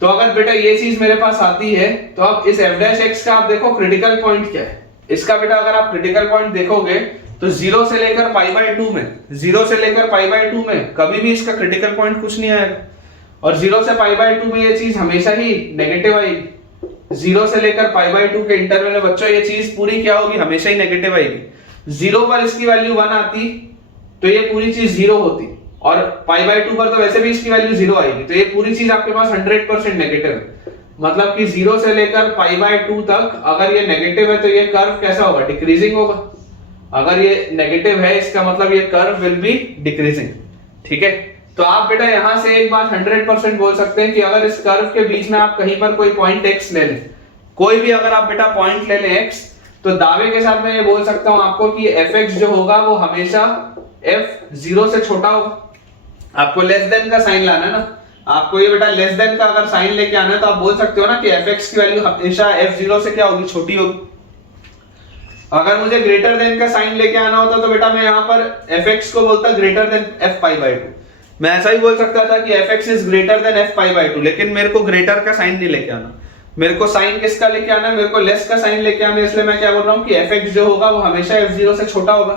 तो अगर बेटा ये चीज मेरे पास आती है तो अब इस f' का आप देखो क्रिटिकल पॉइंट क्या है इसका। बेटा अगर आप क्रिटिकल पॉइंट देखोगे तो 0 से लेकर π/2 में कभी भी इसका क्रिटिकल पॉइंट कुछ नहीं आएगा, और 0 से π/2 में ये चीज हमेशा ही नेगेटिव आएगी। 0 से लेकर π/2 के इंटरवल में बच्चों ये चीज पूरी क्या होगी, हमेशा ही नेगेटिव आएगी। 0 पर इसकी वैल्यू 1 आती तो ये पूरी चीज 0 होती, और π/2 पर तो वैसे भी इसकी वैल्यू 0 आएगी, तो ये पूरी चीज आपके पास 100% नेगेटिव है। मतलब कि 0 से लेकर π/2 तक अगर ये नेगेटिव है तो ये कर्व कैसा होगा, डिक्रीजिंग होगा। अगर ये नेगेटिव है इसका मतलब ये कर्व विल बी डिक्रीजिंग। ठीक है, तो आप बेटा यहां से एक बात 100% बोल सकते हैं कि अगर इस कर्व के बीच में आप कहीं पर कोई पॉइंट x ले लें, कोई भी अगर आप बेटा पॉइंट ले लें x, तो दावे के साथ मैं ये बोल सकता हूं आपको कि fx जो होगा वो हमेशा f0 से छोटा होगा। आपको लेस देन का साइन लाना है ना, आपको ये बेटा लेस देन का अगर साइन लेके आना है तो आप बोल सकते हो ना कि fx की वैल्यू हमेशा f0 से क्या होगी, छोटी होगी। अगर मुझे ग्रेटर देन का साइन लेके आना होता तो बेटा मैं यहाँ पर fx को बोलता ग्रेटर देन f π/2। मैं ऐसा ही बोल सकता था कि fx is greater then f π/2, लेकिन मेरे को ग्रेटर का साइन नहीं लेके आना। मेरे को साइन किसका लेके आना है, मेरे को लेस का साइन लेके आना है, इसलिए मैं क्या बोल रहा हूँ कि एफ एक्स जो होगा वो हमेशा एफ जीरो से छोटा होगा,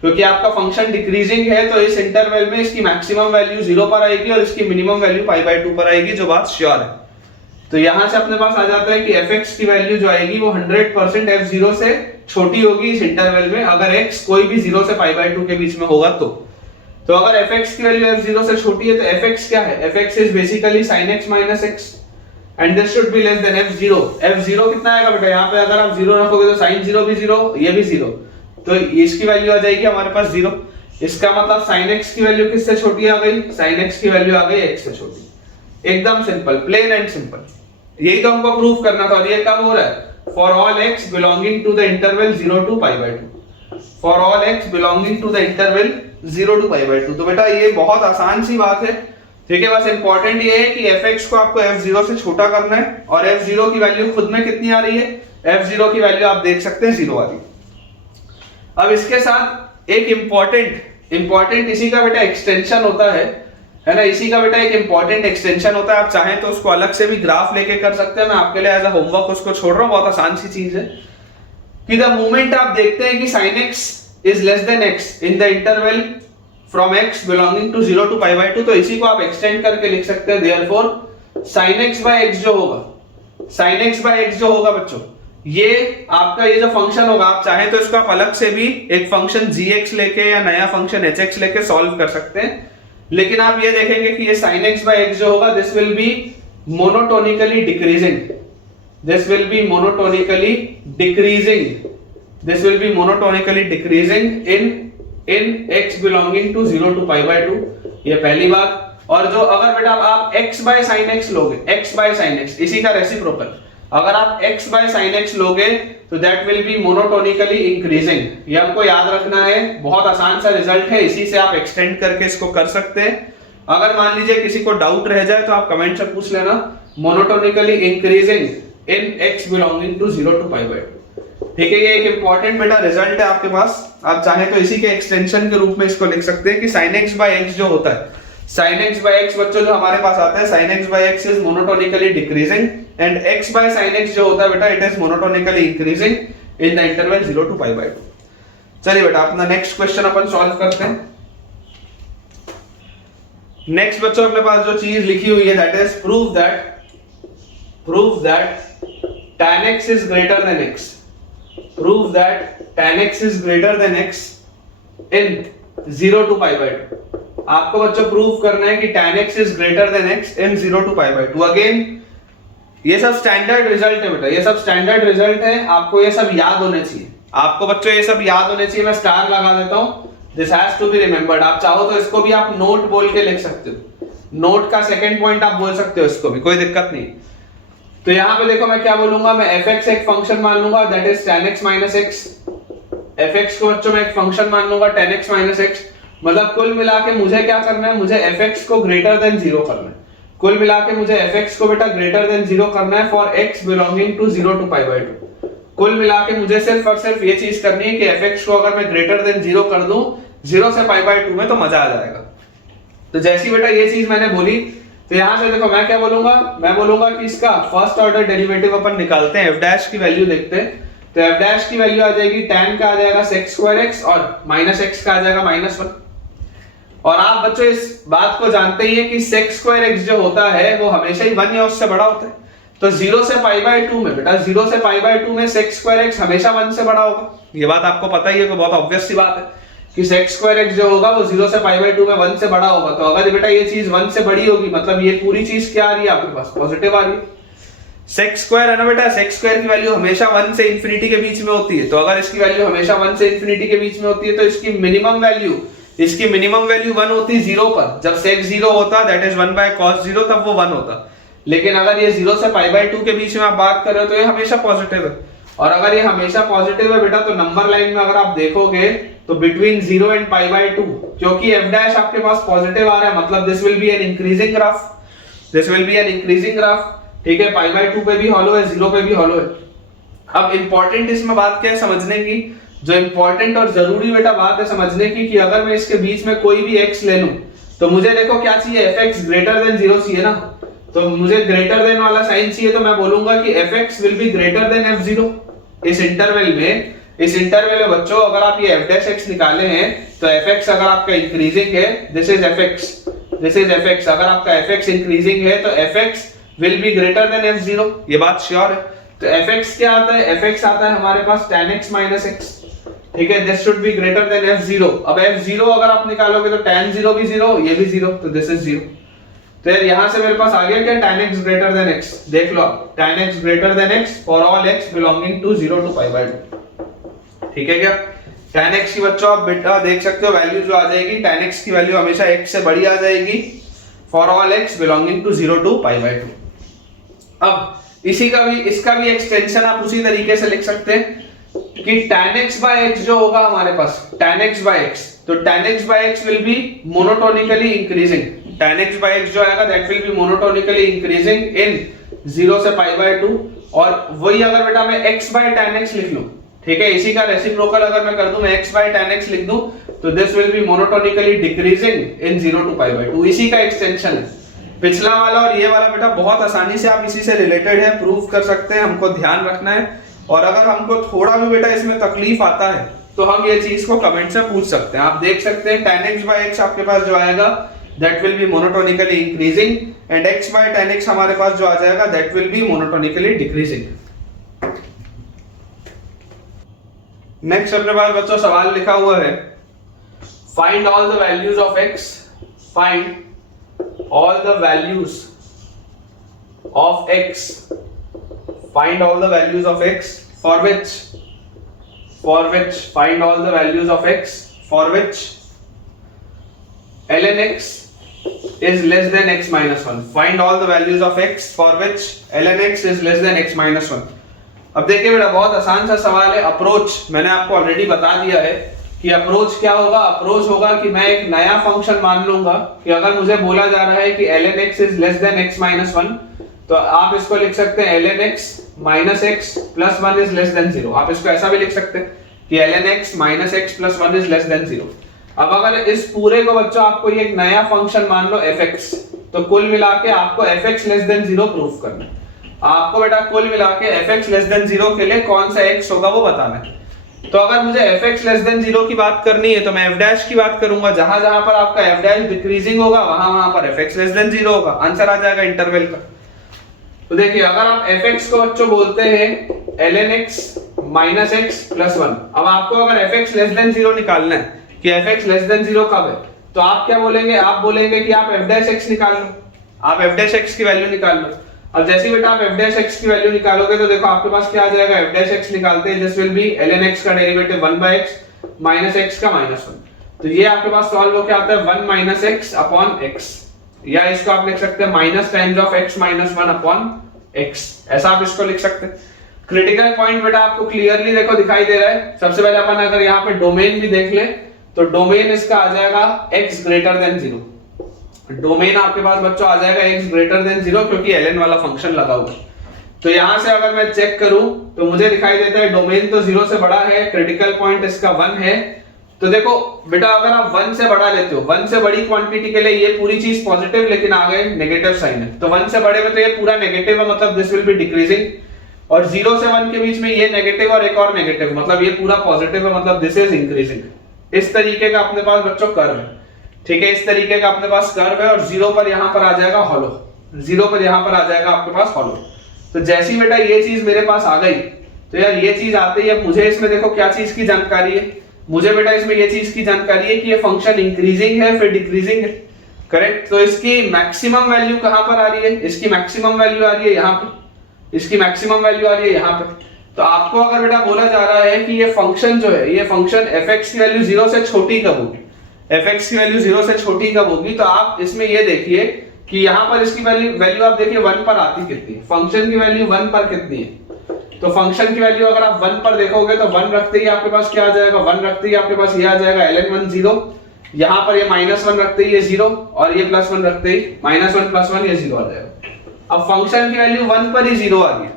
क्योंकि आपका फंक्शन डिक्रीजिंग है तो इस इंटरवल में इसकी मैक्सिमम वैल्यू 0 पर आएगी और इसकी मिनिमम वैल्यू π/2 पर आएगी, जो बात श्योर है। तो यहां से अपने पास आ जाता है कि एफ एक्स की वैल्यू जो आएगी वो 100% एफ जीरो से छोटी होगी इस इंटरवल में, अगर एक्स कोई भी 0 से π/2 के बीच में होगा तो अगर एफ एक्स की वैल्यू एफ जीरो से छोटी है तो एफ एक्स क्या है, F x is basically sin x - x and this should be less than F zero. F zero कितना आएगा बेटा, यहाँ पे अगर आप 0 रखोगे तो sin 0 भी 0, ये भी 0, तो इसकी वैल्यू आ जाएगी हमारे पास 0। इसका मतलब sin x की वैल्यू किससे छोटी आ गई, sin x की वैल्यू आ गई x से छोटी। एकदम सिंपल, प्लेन एंड सिंपल, यही तो हमको प्रूव करना था। और ये कब हो रहा है, for all x belonging to the interval 0 to π/2, for all x belonging to the interval 0 to π/2। तो बेटा ये बहुत आसान सी बात है, ठीक है। बस इंपॉर्टेंट ये है कि fx को आपको f0 से छोटा करना है, और f0 की वैल्यू खुद में कितनी आ रही है, f0 की वैल्यू आप देख सकते हैं 0 आ रही। अब इसके साथ एक इंपॉर्टेंट इसी का बेटा एक्सटेंशन होता है ना, इसी का बेटा एक इंपॉर्टेंट एक्सटेंशन होता है। आप चाहें तो उसको अलग से भी ग्राफ लेके कर सकते हैं, मैं आपके लिए एज अ होमवर्क उसको छोड़ रहा हूं, बहुत आसान सी चीज है कि द मोमेंट आप देखते हैं कि sin x is less than x in the interval from x belonging to 0 to π/2, तो इसी को आप एक्सटेंड करके लिख सकते हैं देयरफॉर sin x/x जो होगा, sin x/x जो होगा बच्चों, ये आपका ये जो फंक्शन होगा, आप चाहें तो इसको आप अलग से भी एक फंक्शन gx लेके या नया फंक्शन hx लेके सॉल्व कर सकते हैं, लेकिन आप ये देखेंगे कि ये sin x/x जो होगा this will be monotonically decreasing, this will be monotonically decreasing, this will be monotonically decreasing in x belonging to 0 to π/2, ये पहली बात। और जो अगर बेटा आप x/sin x लोगे, x/sin x इसी का रेसिप्रोकल, अगर आप x/sin x लोगे तो that will be monotonically increasing, ये हमको याद रखना है, बहुत आसान सा रिजल्ट है, इसी से आप एक्सटेंड करके इसको कर सकते हैं। अगर मान लीजिए किसी को डाउट रह जाए तो आप कमेंट से पूछ लेना, monotonically increasing in x belonging to 0 to π/2, ठीक है। ये एक इंपॉर्टेंट बेटा रिजल्ट है आपके पास, आप चाहे तो इसी के एक्सटेंशन के रूप में इसको लिख सकते हैं कि sin x/x जो होता है, sin x/x बच्चों जो हमारे पास आता है, sin x/x is monotonically decreasing and x/sin x जो होता है बेटा it is monotonically increasing in the interval 0 to π/2। चलिए बेटा अपना नेक्स्ट क्वेश्चन अपन सॉल्व करते हैं। नेक्स्ट बच्चों अपने पास जो चीज लिखी हुई है that is prove that tan x is greater than x, prove that tan x is greater than x in 0 to π/2। आपको बच्चों प्रूव करना है कि tan x is greater than x in 0 to π/2। Again ये सब स्टैंडर्ड रिजल्ट है बेटा, ये सब स्टैंडर्ड रिजल्ट है, आपको ये सब याद होने चाहिए, आपको बच्चों ये सब याद होने चाहिए। मैं स्टार लगा देता हूं, this has to be remembered. आप चाहो तो इसको भी आप नोट बोल के लिख सकते हो, नोट का सेकंड पॉइंट आप बोल सकते हो, इसको भी कोई दिक्कत नहीं। तो यहां पे देखो मैं क्या बोलूंगा, मैं fx एक फंक्शन मान लूंगा that is tan x - x, fx को बच्चों मैं एक फंक्शन मान लूंगा tan x - x, मतलब कुल मिला के मुझे क्या करना है, मुझे fx को ग्रेटर देन 0 करना है, कुल मिला के मुझे fx को बेटा ग्रेटर देन 0 करना है for x belonging to 0 to π/2। कुल मिला के मुझे सिर्फ और सिर्फ ये चीज करनी है कि fx को अगर मैं ग्रेटर देन 0 कर दूं 0 से π/2 में तो मजा आ जाएगा। तो जैसी बेटा ये चीज मैंने बोली, तो यहां से देखो मैं क्या बोलूंगा, मैं बोलूंगा कि इसका फर्स्ट ऑर्डर डेरिवेटिव अपन निकालते हैं, f' की वैल्यू देखते हैं। तो f' की वैल्यू आ जाएगी tan का आ जाएगा sec²x और -x का आ जाएगा -1। और आप बच्चों इस बात को जानते ही है कि sec²x जो होता है वो हमेशा ही 1 या उससे बड़ा होता है। तो 0 से π/2 में बेटा 0 से π/2 में sec²x हमेशा 1 से बड़ा होगा, ये बात आपको पता ही है, कोई बहुत ऑब्वियस सी बात है कि sec²x जो होगा वो 0 से π/2 में 1 से बड़ा होगा। तो अगर बेटा ये चीज 1 से बड़ी होगी मतलब ये पूरी चीज क्या आ रही है आपके पास, पॉजिटिव आ रही है। sec² है ना बेटा, sec² की वैल्यू हमेशा 1 से इंफिनिटी के बीच में होती है, तो अगर इसकी वैल्यू हमेशा 1 से इंफिनिटी के बीच में होती है तो इसकी मिनिमम वैल्यू 1 होती है 0 पर। जब sec 0 होता दैट इज 1/cos 0 तब वो 1 होता, लेकिन अगर ये 0 से π/2 के बीच में आप बात कर रहे हो तो ये हमेशा पॉजिटिव है। और अगर ये हमेशा पॉजिटिव है बेटा तो नंबर लाइन में अगर आप देखोगे तो बिटवीन 0 एंड π/2, क्योंकि f' आपके पास पॉजिटिव आ रहा है मतलब this will B an increasing graph, this will B an increasing graph, ठीक है। π/2 पे भी हॉलो है, 0 पे भी हॉलो है। अब इंपॉर्टेंट इसमें बात क्या है समझने की, जो इंपॉर्टेंट और जरूरी बेटा बात है समझने की कि अगर मैं इसके बीच में कोई भी x ले लूं तो मुझे देखो क्या चाहिए, fx ग्रेटर देन 0 चाहिए ना। तो मुझे ग्रेटर देन वाला साइन चाहिए, तो मैं बोलूंगा कि fx will be greater then f0 इस इंटरवल में। इस इंटरवल में बच्चों अगर आप ये f डैश x निकाले हैं तो fx अगर आपका इंक्रीजिंग है, this is fx, this is fx, अगर आपका fx इंक्रीजिंग है तो fx will be greater then f0, ये बात श्योर है। तो fx क्या आता है, fx आता है हमारे पास tan x minus x, ठीक है, this should be greater then f0। अब f0 अगर आप निकालोगे तो tan 0 भी 0, ये भी 0, तो दिस इज 0। तो यार यहां से मेरे पास आ गया क्या, tan x greater than x, देख लो आप, tan x greater than x for all x belonging to 0 to pi by 2, ठीक है क्या। tan x की बच्चों आप बेटा देख सकते हो वैल्यू जो आ जाएगी, tan x की वैल्यू हमेशा x से बड़ी आ जाएगी for all x belonging to 0 to pi by 2। अब इसी का भी, इसका भी एक्सटेंशन आप उसी तरीके से लिख सकते हैं कि tan x by x जो होगा हमारे पास, tan x by x, तो tan x by x will be monotonically increasing, tan x by x जो आएगा that will be monotonically increasing इन 0 से pi by 2। और वही अगर बेटा मैं x by tan x लिख लूं, ठीक है, इसी का रेसिप्रोकल अगर मैं कर दूं, मैं x by tan x लिख दूं, तो this will be monotonically decreasing in 0 to pi by 2, इसी का एक्सटेंशन है। पिछला वाला और ये वाला बेटा बहुत आसानी से आप इसी से रिलेटेड है, प्रूव कर सकते हैं, हमको ध्यान रखना है। और अगर हमको थोड़ा भी बेटा इसमें तकलीफ आता है तो हम ये चीज को कमेंट से पूछ सकते हैं। आप देख सकते हैं tan x by x आपके पास जो आएगा that will be monotonically increasing and x by tan x हमारे पास जो आ जाएगा that will be monotonically decreasing. Next अपने पास बच्चों सवाल लिखा हुआ है, find all the values of x, find all the values of x, find all the values of x for which find all the values of x for which ln x is less than x minus 1, find all the values of x for which ln x is less than x minus 1। अब देखिए बेटा बहुत आसान सा सवाल है। Approach मैंने आपको ऑलरेडी बता दिया है कि अप्रोच क्या होगा, अप्रोच होगा कि मैं एक नया फंक्शन मान लूंगा कि अगर मुझे बोला जा रहा है कि ln x is less than x minus 1, तो आप इसको लिख सकते हैं ln x minus x plus 1 is less than 0। आप इसको ऐसा भी लिख सकते हैं कि ln x minus x plus 1 is less than 0। अब अगर इस पूरे को बच्चों आपको ये एक नया फंक्शन मान लो fx, तो कुल मिला के आपको fx less than 0 प्रूफ करना है। आपको बेटा कुल मिला के fx less than 0 के लिए कौन सा x होगा वो बताना है। तो अगर मुझे fx less than 0 की बात करनी है तो मैं f डैश की बात करूंगा, जहां जहां पर आपका f डैश डिक्रीजिंग होगा वहां पर fx less than 0 होगा, आंसर आ जाएगा इंटरवल का। तो देखिए अगर आप fx को बच्चों बोलते हैं ln x minus x plus 1, अब आपको अगर fx less than 0 निकालना है कि fx less than 0 कब है, तो आप क्या बोलेंगे, आप बोलेंगे कि आप f डैश x निकाल लो, आप f डैश x की वैल्यू निकाल लो। अब जैसे बेटा आप f डैश x की वैल्यू निकालोगे तो देखो आपके पास क्या आ जाएगा, f डैश x निकालते हैं this will B ln x का derivative 1 by x minus x का minus 1। तो ये आपके पास सॉल्व होके आता है 1 minus x upon x, या इसको आप लिख सकते हैं minus times of x minus 1 upon x, ऐसा आप इसको लिख सकते हैं। क्रिटिकल पॉइंट बेटा आपको क्लियरली देखो दिखाई दे रहा है। सबसे पहले अपन अगर यहाँ पे डोमेन भी देख ले तो डोमेन इसका आ जाएगा x ग्रेटर देन 0, डोमेन आपके पास बच्चों आ जाएगा x ग्रेटर देन 0 क्योंकि ln वाला फंक्शन लगा हुआ है। तो यहां से अगर मैं चेक करूं तो मुझे दिखाई देता है डोमेन तो 0 से बड़ा है, क्रिटिकल पॉइंट इसका 1 है। तो देखो बेटा अगर आप 1 से बड़ा लेते हो, 1 से बड़ी क्वांटिटी के लिए ये पूरी चीज पॉजिटिव लेकिन आ गए नेगेटिव साइन है, तो 1 से बड़े में तो ये पूरा नेगेटिव है, मतलब दिस विल बी डिक्रीजिंग, और 0 से 1 के बीच में ये नेगेटिव और एक और नेगेटिव, मतलब ये पूरा पॉजिटिव है, मतलब दिस इज इंक्रीजिंग। इस तरीके का अपने पास बच्चों कर्व है, ठीक है, इस तरीके का अपने पास कर्व है, और 0 पर यहां पर आ जाएगा हॉलो, 0 पर यहां पर आ जाएगा आपके पास हॉलो। तो जैसी बेटा ये चीज मेरे पास आ गई, तो यार ये चीज आते ही अब मुझे इसमें देखो क्या चीज की जानकारी है, मुझे बेटा इसमें ये चीज की जानकारी है कि ये फंक्शन इंक्रीजिंग है फिर डिक्रीजिंग है, करेक्ट। तो इसकी मैक्सिमम वैल्यू कहां पर आ रही है, इसकी मैक्सिमम वैल्यू आ रही है यहाँ पे, इसकी मैक्सिमम वैल्यू आ रही है यहाँ पे। तो आपको अगर बेटा बोला जा रहा है कि ये फंक्शन जो है, ये फंक्शन fx की वैल्यू 0 से छोटी कब होगी, fx की वैल्यू 0 से छोटी कब होगी, तो आप इसमें ये देखिए कि यहाँ पर इसकी वैल्यू आप देखिए 1 पर आती कितनी है, फंक्शन की वैल्यू 1 पर कितनी है। तो फंक्शन की वैल्यू अगर आप 1 पर देखोगे तो 1 रखते ही आपके पास क्या आ जाएगा, 1 रखते ही आपके पास ये आ जाएगा ln1 0, यहाँ पर ये -1 रखते ही ये 0, और ये +1 रखते ही -1 + 1 ये 0 आ जाएगा। अब फंक्शन की वैल्यू 1 पर ही 0 आ रही है,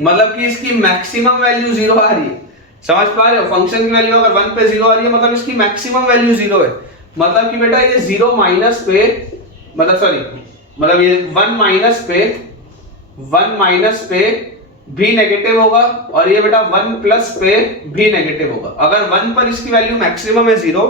मतलब कि इसकी मैक्सिमम वैल्यू 0 आ रही है, समझ पा रहे हो। फंक्शन की वैल्यू अगर 1 पे 0 आ रही है मतलब इसकी मैक्सिमम वैल्यू 0 है, मतलब कि बेटा ये 0 माइनस पे, मतलब सॉरी मतलब ये 1 माइनस पे भी नेगेटिव होगा और ये बेटा 1 प्लस पे भी नेगेटिव होगा। अगर 1 पर इसकी वैल्यू मैक्सिमम है 0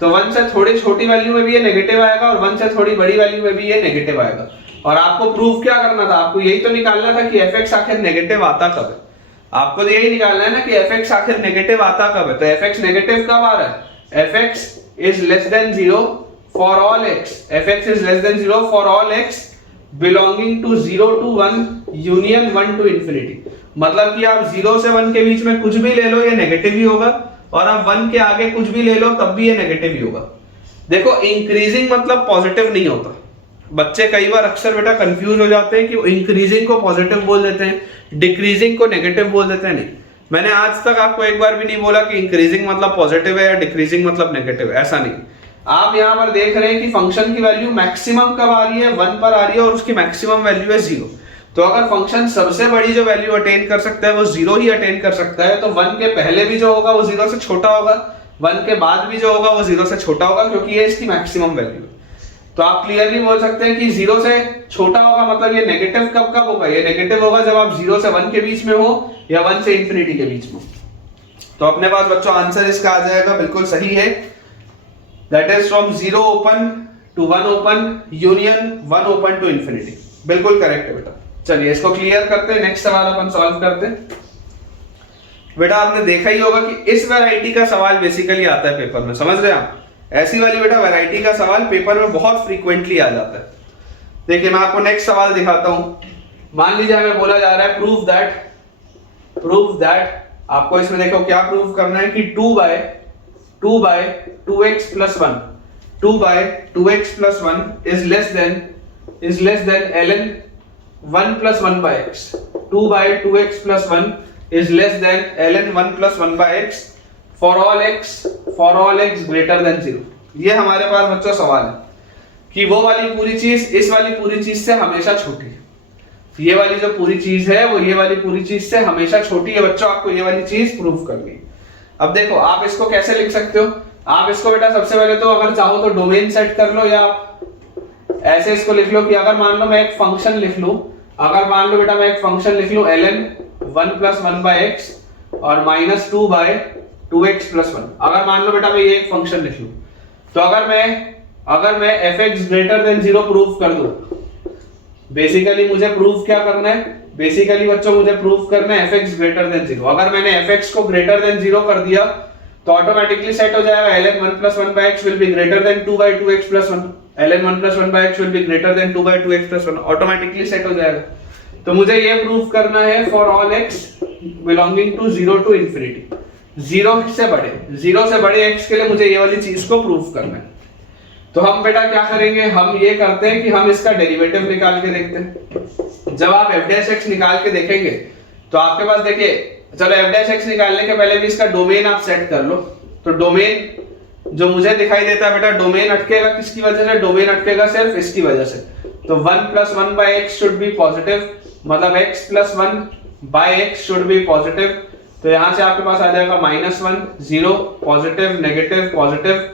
तो 1 से थोड़ी छोटी वैल्यू में भी ये नेगेटिव आएगा और 1 से थोड़ी बड़ी वैल्यू में भी ये नेगेटिव आएगा। और आपको प्रूफ क्या करना था, आपको यही तो निकालना था कि fx आखिर नेगेटिव आता कब है। आपको तो यही निकालना है ना कि fx आखिर नेगेटिव आता कब है। तो fx नेगेटिव कब आ रहा है, fx is less than 0 for all x, fx is less than 0 for all x belonging to 0 to 1 union 1 to infinity। मतलब कि आप 0 से 1 के बीच में कुछ भी ले लो ये नेगेटिव ही होगा और आप 1 के आगे कुछ भी ले लो तब भी ये नेगेटिव ही होगा। देखो इंक्रीजिंग मतलब पॉजिटिव नहीं होता। बच्चे कई बार अक्सर बेटा कंफ्यूज हो जाते हैं कि इंक्रीजिंग को पॉजिटिव बोल देते हैं, डिक्रीजिंग को नेगेटिव बोल देते हैं। नहीं, मैंने आज तक आपको एक बार भी नहीं बोला कि इंक्रीजिंग मतलब पॉजिटिव है या डिक्रीजिंग मतलब नेगेटिव है, ऐसा नहीं। आप यहाँ पर देख रहे हैं कि फंक्शन की वैल्यू मैक्सिमम कब आ रही है, 1 पर आ रही है और उसकी मैक्सिमम वैल्यू है 0। तो अगर फंक्शन सबसे बड़ी जो वैल्यू अटेन कर सकता है वो 0 ही अटेन कर सकता है, तो 1 के पहले भी जो होगा वो 0 से छोटा होगा, 1 के बाद भी जो होगा वो 0 से छोटा होगा, क्योंकि ये इसकी मैक्सिमम वैल्यू है। तो आप क्लियरली बोल सकते हैं कि 0 से छोटा होगा मतलब ये नेगेटिव कब होगा, ये नेगेटिव होगा जब आप 0 से 1 के बीच में हो या 1 से इंफिनिटी के बीच में। तो अपने पास बच्चों आंसर इसका आ जाएगा, बिल्कुल सही है। That is from 0 open to 1 open union 1 open to infinity, बिल्कुल करेक्ट है बेटा। चलिए इसको क्लियर करते हैं, नेक्स्ट सवाल अपन सॉल्व करते हैं। बेटा आपने देखा ही होगा कि इस वैरायटी का सवाल बेसिकली आता है पेपर में, समझ रहे हैं आप। ऐसी वाली बेटा वैरायटी का सवाल पेपर में बहुत फ्रीक्वेंटली आ जाता है। देखिए मैं आपको नेक्स्ट सवाल दिखाता हूं। मान लीजिए हमें बोला जा रहा है प्रूव दैट आपको इसमें देखो क्या प्रूव करना है कि 2 by 2x plus 1 2 by 2x plus 1 is less than ln 1 plus 1 by x। 2 by 2x plus 1 is less than ln 1 plus 1 by x for all x greater than 0। ये हमारे पास बच्चों सवाल है कि वो वाली पूरी चीज इस वाली पूरी चीज से हमेशा छोटी है। ये वाली जो पूरी चीज है वो ये वाली पूरी चीज से हमेशा छोटी है। बच्चों आपको ये वाली चीज प्रूव करनी है। अब देखो आप इसको कैसे लिख सकते हो, आप इसको बेटा सबसे पहले तो अगर चाहो तो डोमेन सेट कर लो, या आप ऐसे इसको लिख लो कि अगर मान लो मैं एक फंक्शन लिख लूं, अगर मान लो बेटा मैं एक फंक्शन लिख लूं ln 1 प्लस 1 बाय x और माइनस 2 बाय 2x प्लस 1। अगर मान लो बेटा मैं ये एक फंक्शन लिख लूं, तो अगर मैं fx ग्रेटर देन 0 प्रूव कर दूं, बेसिकली मुझे प्रूव क्या करना है, बेसिकली बच्चों मुझे प्रूव करना है fx ग्रेटर देन 0। अगर मैंने fx को ग्रेटर देन 0 कर दिया तो ऑटोमेटिकली सेट हो जाएगा ln 1 plus 1 by x will be greater than 2 by 2x plus 1। ln 1 plus 1 by x will be greater than 2 by 2x plus 1, automatically set हो जाएगा। तो मुझे ये प्रूव करना है for all x belonging to 0 to infinity, 0 से बड़े x के लिए मुझे ये वाली चीज को प्रूव करना है। तो हम बेटा क्या करेंगे, हम ये करते हैं कि हम इसका डेरिवेटिव निकाल के देखते हैं। जब आप f' निकाल के देखेंगे तो आपके पास देखिए, चलो f' निकालने के पहले भी इसका डोमेन आप सेट कर लो। तो डोमेन जो मुझे दिखाई देता है बेटा, डोमेन अटकेगा किसकी वजह से, डोमेन अटकेगा सिर्फ इसकी वजह से। तो 1 plus 1 by x should be positive, मतलब x plus 1 by x should be positive. तो यहां से आपके पास आ जाएगा -1 0 पॉजिटिव नेगेटिव पॉजिटिव।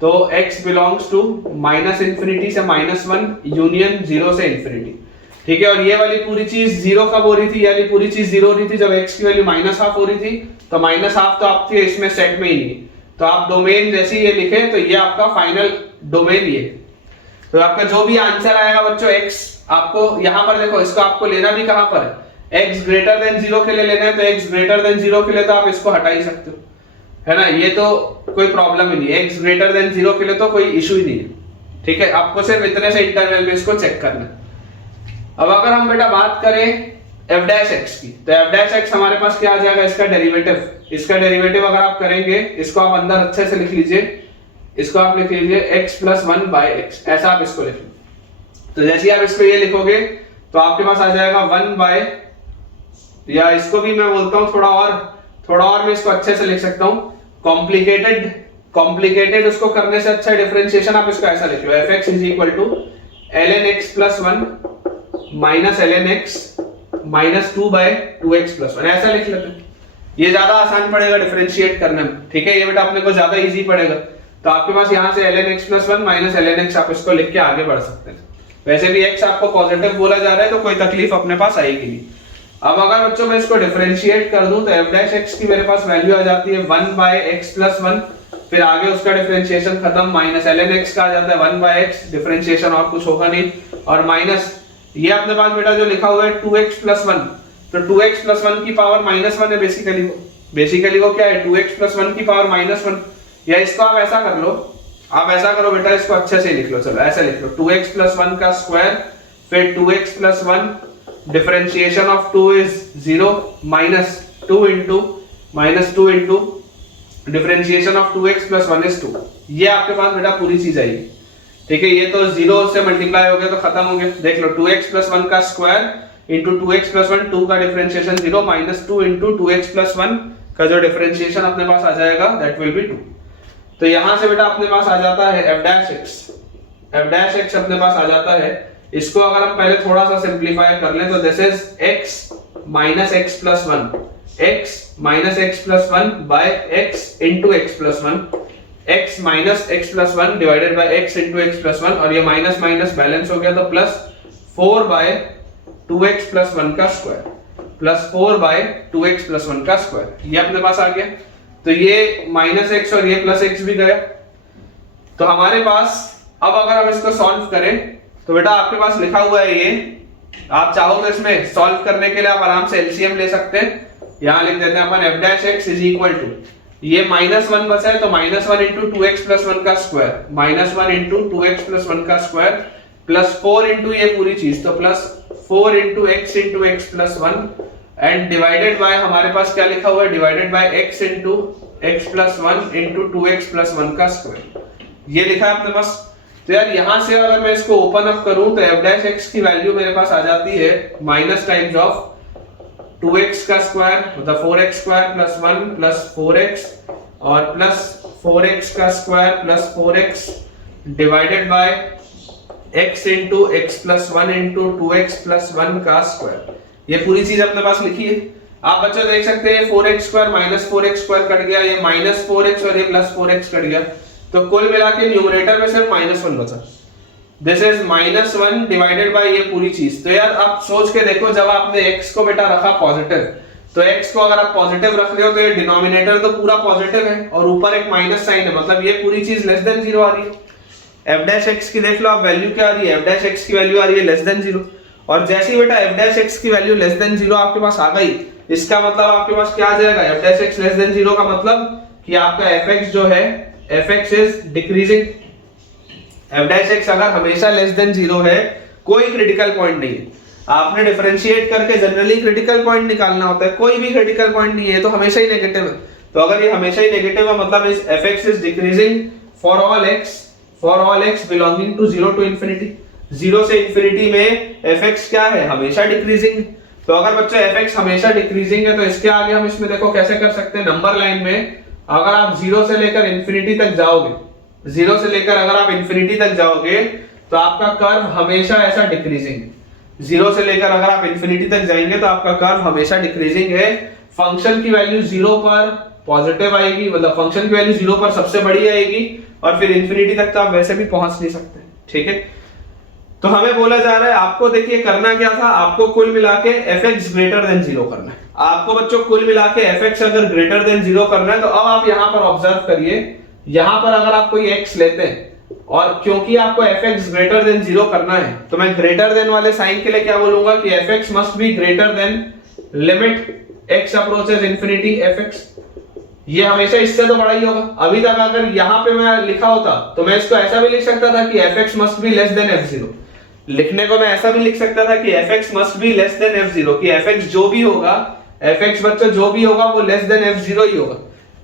तो x belongs to minus infinity से -1 यूनियन 0 से इंफिनिटी, ठीक है। और ये वाली पूरी चीज 0 कब हो रही थी, ये वाली पूरी चीज 0 हो रही थी जब x की वैल्यू -½ हो रही थी। तो -½ तो आपकी इसमें सेट में ही नहीं। तो आप डोमेन जैसे ये लिखे तो ये आपका फाइनल डोमेन ये। तो आपका जो भी आंसर आएगा बच्चों x, आपको यहां पर देखो इसको आपको लेना भी कहां पर है, x ग्रेटर देन 0 के लिए लेना है। तो x ग्रेटर देन 0 के लिए तो आप इसको हटा ही सकते हो, है ना, ये तो कोई प्रॉब्लम ही नहीं है। x ग्रेटर देन 0 के लिए तो कोई इशू ही नहीं है, ठीक है। आपको सिर्फ इतने से इंटरवल में इसको चेक करना है। अब अगर हम बेटा बात करें f' की, तो f' हमारे पास क्या आ जाएगा, इसका डेरिवेटिव। इसका डेरिवेटिव अगर आप करेंगे, इसको आप अंदर अच्छे से लिख लीजिए, इसको आप लिख लीजिए x प्लस 1 बाय x, ऐसा आप इसको लिख लीजिए। तो जैसे आप इसको ये लिखोगे तो आपके पास आ जाएगा 1 बाय, या इसको भी मैं बोलता हूं थोड़ा और मैं इसको अच्छे से लिख सकता हूं, कॉम्प्लिकेटेड उसको करने से अच्छा डिफरेंशिएशन आप इसको ऐसा लिख लो, fx is equal to ln x plus 1 minus ln x minus 2 by 2x plus 1, ऐसा लिख लेते हैं। ये ज्यादा आसान पड़ेगा डिफरेंशिएट करने में, ठीक है। ये बेटा अपने को ज्यादा इजी पड़ेगा। तो आपके पास यहां से ln x plus 1 minus ln x, आप इसको लिख के आगे बढ़ सकते हैं। वैसे भी x आपको पॉजिटिव बोला जा रहा है तो कोई तकलीफ अपने पास आएगी नहीं। अब अगर बच्चों मैं इसको डिफरेंशिएट कर दूं तो f डैश x की मेरे पास वैल्यू आ जाती है 1 बाय x प्लस 1, फिर आगे उसका डिफरेंशिएशन खत्म, माइनस ln x का आ जाता है 1 बाय x, डिफरेंशिएशन और कुछ होगा नहीं, और माइनस ये अपने पास बेटा जो लिखा हुआ है 2x प्लस 1, तो 2x प्लस 1 की पावर माइनस 1 है बेसिकली वो क्या है 2x प्लस 1 की पावर माइनस 1, या इसको आप ऐसा कर लो, आप ऐसा करो बेटा इसको अच्छे से लिख लो, चलो ऐसे लिख लो 2x प्लस 1 का स्क्वायर, फिर 2x plus 1, differentiation of 2 is 0, minus 2 into differentiation of 2x plus 1 is 2। ये आपके पास बेटा पूरी चीज आएगी, ठीक है। ये तो 0 से मल्टीप्लाई हो गया तो खत्म हो गया, देख लो 2x प्लस 1 का स्क्वायर इंटू 2x प्लस 1, 2 का differentiation 0, minus 2 into 2x plus 1 का जो डिफरेंशिएशन अपने पास आ जाएगा दैट विल बी 2। तो यहां से बेटा अपने पास आ जाता है f डैश x अपने पास आ जाता है। इसको अगर हम पहले थोड़ा सा सिंपलीफाई कर लें तो this is x minus x plus 1 by x into x plus 1, x minus x plus 1 divided by x into x plus 1, और ये माइनस माइनस बैलेंस हो गया तो प्लस 4 बाय 2x प्लस 1 का square, plus 4 bye 2x plus 1 का square, ये अपने पास आ गया। तो ये माइनस x और ये प्लस x भी गया। तो हमारे पास अब अगर हम इसको सॉल्व करें तो बेटा आपके पास लिखा हुआ है ये, आप चाहो तो इसमें सॉल्व करने के लिए आप आराम से एलसीएम ले सकते हैं। यहां लिख देते हैं अपन f dash x is equal to, ये माइनस 1 बचा है तो माइनस 1 इंटू 2x प्लस 1 का square, minus 1 into 2x plus 1 का स्क्वायर, प्लस 4 इंटू ये पूरी चीज तो plus 4 into x plus 1, and divided by हमारे पास क्या लिखा हुआ है, divided by x into x plus 1 into 2x plus 1 का स्क्वायर, ये लिखा है अपने पास। तो यार यहां से अगर मैं इसको ओपन अप करूं तो f डैश x की वैल्यू मेरे पास आ जाती है माइनस टाइम्स ऑफ 2x का स्क्वायर मतलब 4x square plus 1 plus 4x और प्लस 4x का square plus 4x divided by x into x plus 1 into 2x plus 1 का स्क्वायर, ये पूरी चीज अपने पास लिखी है। आप बच्चों देख सकते हैं 4x square minus 4x square cut गया, ये माइनस 4x और ये प्लस 4x कट गया, तो कुल मिला के न्यूमरेटर में सिर्फ माइनस 1 बचा। This is minus 1 divided bye ये पूरी चीज। तो यार आप सोच के देखो, जब आपने x को बेटा रखा पॉजिटिव, तो x को अगर आप पॉजिटिव रख रहे हो तो ये डिनोमिनेटर तो पूरा पॉजिटिव है और ऊपर एक माइनस साइन है, मतलब ये पूरी चीज लेस देन 0 आ रही है। f डैश x की देख लो आप वैल्यू क्या आ रही है, f डैश x की वैल्यू आ रही है लेस देन 0, और जैसे ही बेटा f डैश x की वैल्यू लेस देन 0 आपके पास आ गई, इसका मतलब आपके पास क्या आ जाएगा, f dash x less than 0 का मतलब कि आपका fx जो है fx is decreasing. f dash x अगर हमेशा लेस देन 0 है, कोई क्रिटिकल पॉइंट नहीं है, आपने डिफरेंशिएट करके जनरली क्रिटिकल पॉइंट निकालना होता है, कोई भी क्रिटिकल पॉइंट नहीं है तो हमेशा ही नेगेटिव है। तो अगर ये हमेशा ही नेगेटिव है मतलब इस fx is decreasing for all x belonging to 0 to infinity. 0 से इंफिनिटी में fx क्या है, हमेशा डिक्रीजिंग। तो अगर बच्चा fx हमेशा डिक्रीजिंग है तो इसके आगे हम इसमें देखो कैसे कर सकते हैं, नंबर लाइन में अगर आप 0 से लेकर इंफिनिटी तक जाओगे, 0 से लेकर अगर आप इंफिनिटी तक जाओगे तो आपका कर्व हमेशा ऐसा डिक्रीजिंग है। 0 से लेकर अगर आप इंफिनिटी तक जाएंगे तो आपका कर्व हमेशा डिक्रीजिंग है। फंक्शन की वैल्यू 0 पर पॉजिटिव आएगी, मतलब फंक्शन की वैल्यू 0 पर सबसे बड़ी आएगी, और फिर इंफिनिटी तक तो आप वैसे भी पहुंच नहीं सकते, ठीक है। तो हमें बोला जा रहा है, आपको देखिए करना क्या था, आपको कुल मिला के fx ग्रेटर देन 0 करना है। आपको बच्चों कुल मिला के fx अगर ग्रेटर देन 0 करना है तो अब आप यहां पर ऑब्जर्व करिए, यहां पर अगर आप कोई x लेते हैं और क्योंकि आपको fx ग्रेटर देन 0 करना है तो मैं ग्रेटर देन वाले साइन के लिए क्या बोलूंगा कि fx must be greater then limit x approaches infinity fx, ये हमेशा इससे तो बड़ा ही होगा। अभी तक अगर यहां पे मैं लिखा होता तो मैं इसको ऐसा भी लिख सकता था कि fx must be less than f0, लिखने को मैं ऐसा भी लिख सकता था कि fx must be less than f0, कि fx जो भी होगा, fx बच्चों जो भी होगा वो लेस देन f0 ही होगा।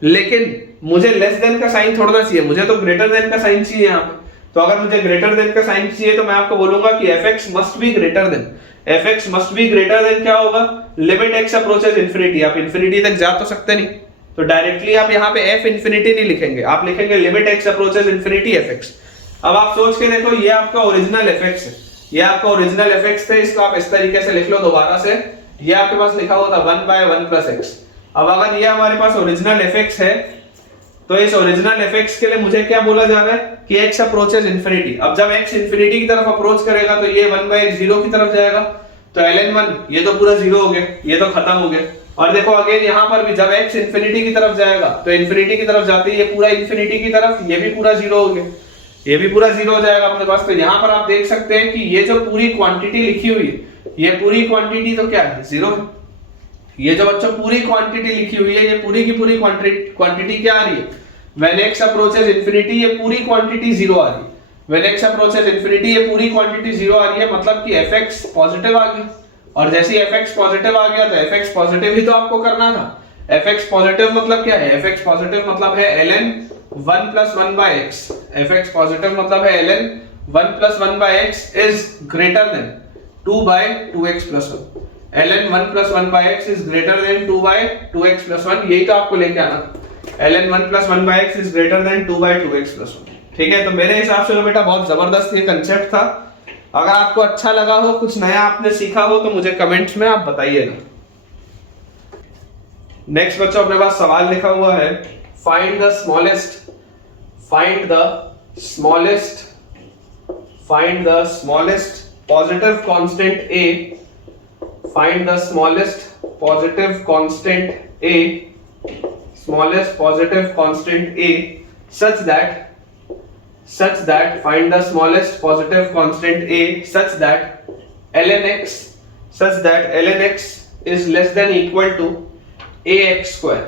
लेकिन मुझे लेस देन का साइन थोड़ा ना चाहिए, मुझे तो ग्रेटर देन का साइन चाहिए यहाँ पे। तो अगर मुझे ग्रेटर देन का साइन चाहिए तो मैं आपको बोलूंगा कि fx must be greater then, fx must be greater then क्या होगा, लिमिट x अप्रोचेस इंफिनिटी। आप इंफिनिटी तक जा तो सकते नहीं, तो डायरेक्टली आप यहाँ पे f इंफिनिटी नहीं लिखेंगे, आप लिखेंगे limit x approaches infinity fx। अब आप सोच के देखो, ये आपका ओरिजिनल fx है, ये आपका ओरिजिनल fx थे, इसको आप इस तरीके से लिख लो दोबारा से, ये आपके पास लिखा हुआ था 1 by 1 plus x। अब अगर ये हमारे पास ओरिजिनल fx है तो इस ओरिजिनल fx के लिए मुझे क्या बोला जा रहा है कि x अप्रोचेस इंफिनिटी। अब जब x इंफिनिटी की तरफ अप्रोच करेगा तो ये 1/x 0 की तरफ जाएगा, तो ln1 ये तो पूरा 0 हो गया, ये तो खत्म हो गया। और देखो अगेन यहाँ पर भी जब x इंफिनिटी की तरफ जाएगा तो इंफिनिटी की तरफ जाते ही ये पूरा इंफिनिटी की तरफ, ये भी पूरा 0 हो गया, ये भी पूरा 0 हो जाएगा अपने पास। तो यहाँ पर आप देख सकते हैं कि ये जो पूरी क्वांटिटी लिखी हुई है, ये पूरी क्वांटिटी तो क्या है, 0 है। ये जो बच्चों पूरी क्वांटिटी लिखी हुई है, ये पूरी की पूरी क्वांटिटी क्या आ रही है, व्हेन x अप्रोचेस इंफिनिटी, ये पूरी क्वांटिटी 0 आ रही है। व्हेन x अप्रोचेस इंफिनिटी, ये पूरी क्वांटिटी 0 आ रही है, मतलब कि fx पॉजिटिव आ गया। और जैसे ही fx पॉजिटिव आ गया तो fx पॉजिटिव ही तो आपको करना था। fx पॉजिटिव मतलब क्या है, fx पॉजिटिव मतलब है ln 1 + 1/x। fx पॉजिटिव मतलब है ln 1 + 1/x is greater then 2/2x + 1। ln 1 + 1/x is greater then 2/2x + 1, यही तो आपको लेके आना। ln 1 + 1/x is greater then 2/2x + 1। ठीक है, तो मेरे हिसाब से तो बेटा बहुत जबरदस्त ये कंसेप्ट था। अगर आपको अच्छा लगा हो, कुछ नया आपने सीखा हो, तो मुझे कमेंट्स में आप बताइएगा। नेक्स्ट बच्चों अपने पास सवाल लिखा हुआ है, find the smallest positive constant a, find the smallest positive constant a such that find the smallest positive constant a such that ln x is less than equal to ax square,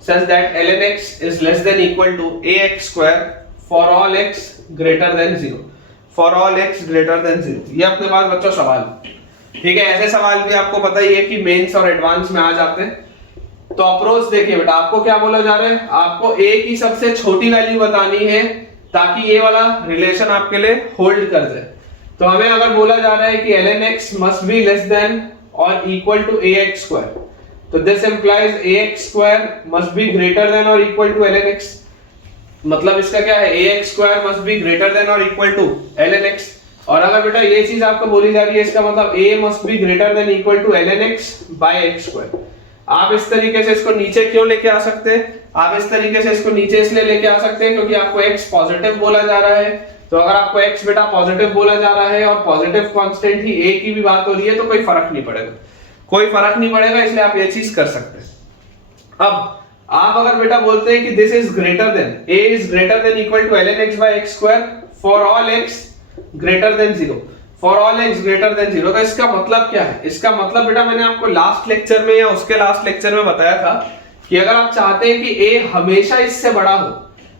such that ln x is less than equal to ax square for all x greater than 0, for all x greater than 0। ये अपने पास बच्चों सवाल, ठीक है। ऐसे सवाल भी आपको पता ही है कि मेंस और एडवांस में आ जाते हैं। तो अप्रोच देखिए बेटा, आपको क्या बोला जा रहा है, आपको a की सबसे छोटी वैल्यू बतानी है ताकि ये वाला रिलेशन आपके लिए होल्ड कर जाए। तो हमें अगर बोला जा रहा है कि ln x must be less than or equal to ax square, तो this implies ax square must be greater than or equal to ln x। मतलब इसका क्या है, ax square must be greater than or equal to ln x। और अगर बेटा ये चीज आपको बोली जा रही है, इसका मतलब a must be greater than equal to ln x by x square। आप इस तरीके से इसको नीचे क्यों लेके आ सकते हैं, आप इस तरीके से इसको नीचे इसलिए लेके आ सकते हैं क्योंकि आपको x पॉजिटिव बोला जा रहा है। तो अगर आपको x बेटा पॉजिटिव बोला जा रहा है और पॉजिटिव कांस्टेंट ही a की भी बात हो रही है, तो कोई फर्क नहीं पड़ेगा, इसलिए आप ये चीज कर सकते हैं। अब आप अगर बेटा बोलते हैं कि this is greater than, a is greater than equal to ln x by x square for all x greater than 0, for all x greater than 0, तो इसका मतलब क्या है, इसका मतलब बेटा मैंने आपको लास्ट लेक्चर में या उसके लास्ट लेक्चर में बताया था कि अगर आप चाहते हैं कि a हमेशा इससे बड़ा हो,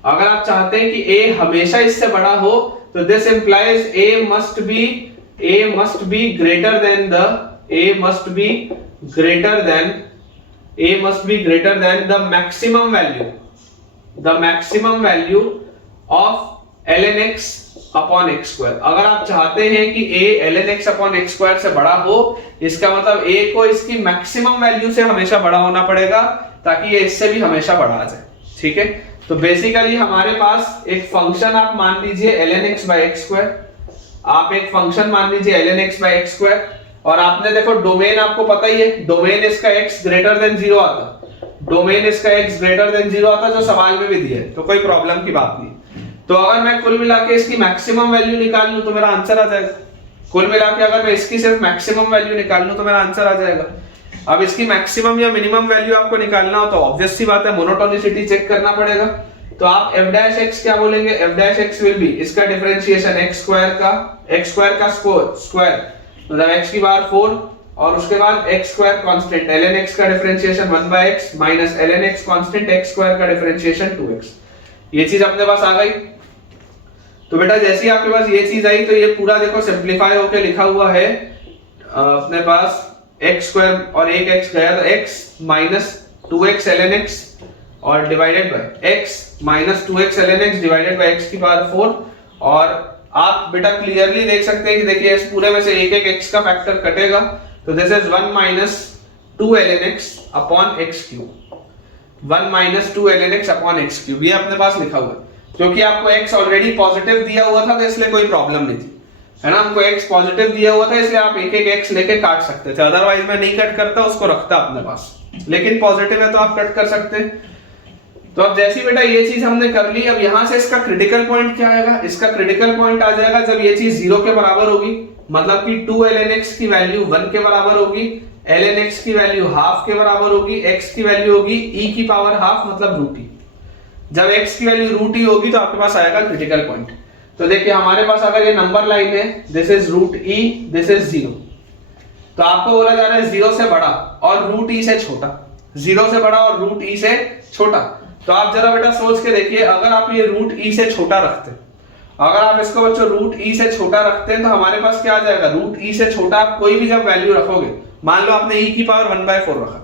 अगर आप चाहते हैं कि a हमेशा इससे बड़ा हो, तो this implies a must be greater than the maximum value of ln x upon x square. अगर आप चाहते हैं कि a ln x upon x square से बड़ा हो, इसका मतलब a को इसकी मैक्सिमम वैल्यू से हमेशा बड़ा होना पड़ेगा ताकि ये इससे भी हमेशा बड़ा आ जाए। ठीक है, तो बेसिकली हमारे पास एक फंक्शन आप मान लीजिए ln x by x square, आप एक फंक्शन मान लीजिए ln x by x square, और आपने देखो डोमेन आपको पता ही है, डोमेन इसका x ग्रेटर देन 0 आता, डोमेन इसका x ग्रेटर देन 0 आता जो सवाल में भी दिया है, तो कोई प्रॉब्लम की बात नहीं। तो अगर मैं कुल मिला के इसकी मैक्सिमम वैल्यू निकाल लूं तो मेरा आंसर आ जाएगा। कुल मिला के अगर मैं इसकी सिर्फ मैक्सिमम वैल्यू निकाल लूं तो मेरा आंसर आ जाएगा। अब इसकी मैक्सिमम या मिनिमम वैल्यू आपको निकालना हो तो ऑब्वियस सी बात है, मोनोटोनिसिटी चेक करना पड़ेगा। तो आप f' क्या बोलेंगे, f' विल बी इसका डिफरेंशिएशन x स्क्वायर का स्क्वायर मतलब x की पावर 4, और उसके बाद x square constant ln x का differentiation 1/x minus ln x constant x square का डिफरेंशिएशन 2x। ये चीज अपने पास आ गई। तो बेटा जैसे ही आपके पास ये चीज आई तो ये पूरा देखो सिंपलीफाई होके लिखा हुआ है अपने पास x स्क्वायर और एक x गया तो x minus 2x ln x और divided by x minus 2x ln x divided by x की पावर 4। और आप बेटा क्लियरली देख सकते हैं कि देखिए इस पूरे में से एक एक x का फैक्टर कटेगा, तो this is 1 minus 2 ln x upon x cube, 1 minus 2 ln x upon x cube, ये अपने पास लिखा हुआ है। क्योंकि आपको x ऑलरेडी पॉजिटिव दिया हुआ था तो इसलिए कोई प्रॉब्लम नहीं थी, है ना, हमको x पॉजिटिव दिया हुआ था इसलिए आप एक एक x लेके काट सकते थे, अदरवाइज मैं नहीं कट करता, उसको रखता अपने पास, लेकिन पॉजिटिव है तो आप कट कर सकते हैं। तो अब जैसी बेटा ये चीज हमने कर ली, अब यहां से इसका क्रिटिकल पॉइंट क्या आएगा, इसका क्रिटिकल पॉइंट आ जाएगा जब ये चीज 0 के बराबर होगी, मतलब कि 2 ln x की वैल्यू 1 के बराबर होगी, ln x की वैल्यू हाफ के बराबर होगी, x की वैल्यू होगी e की पावर हाफ मतलब रूट ई। जब x की वैल्यू रूट ई होगी तो आपके पास आएगा क्रिटिकल पॉइंट। तो देखिए हमारे पास अगर ये नंबर लाइन है, this is root e, this is 0, तो आपको बोला जा रहा है 0 से बड़ा और रूट ई से छोटा, 0 से बड़ा और रूट ई से छोटा। तो आप जरा बेटा सोच के देखिए, अगर आप ये रूट ई से छोटा रखते हैं, अगर आप इसको बच्चों रूट ई से छोटा रखते हैं तो हमारे पास क्या आ जाएगा, रूट ई से छोटा आप कोई भी जब वैल्यू रखोगे, मान लो आपने e की पावर 1/4 रखा,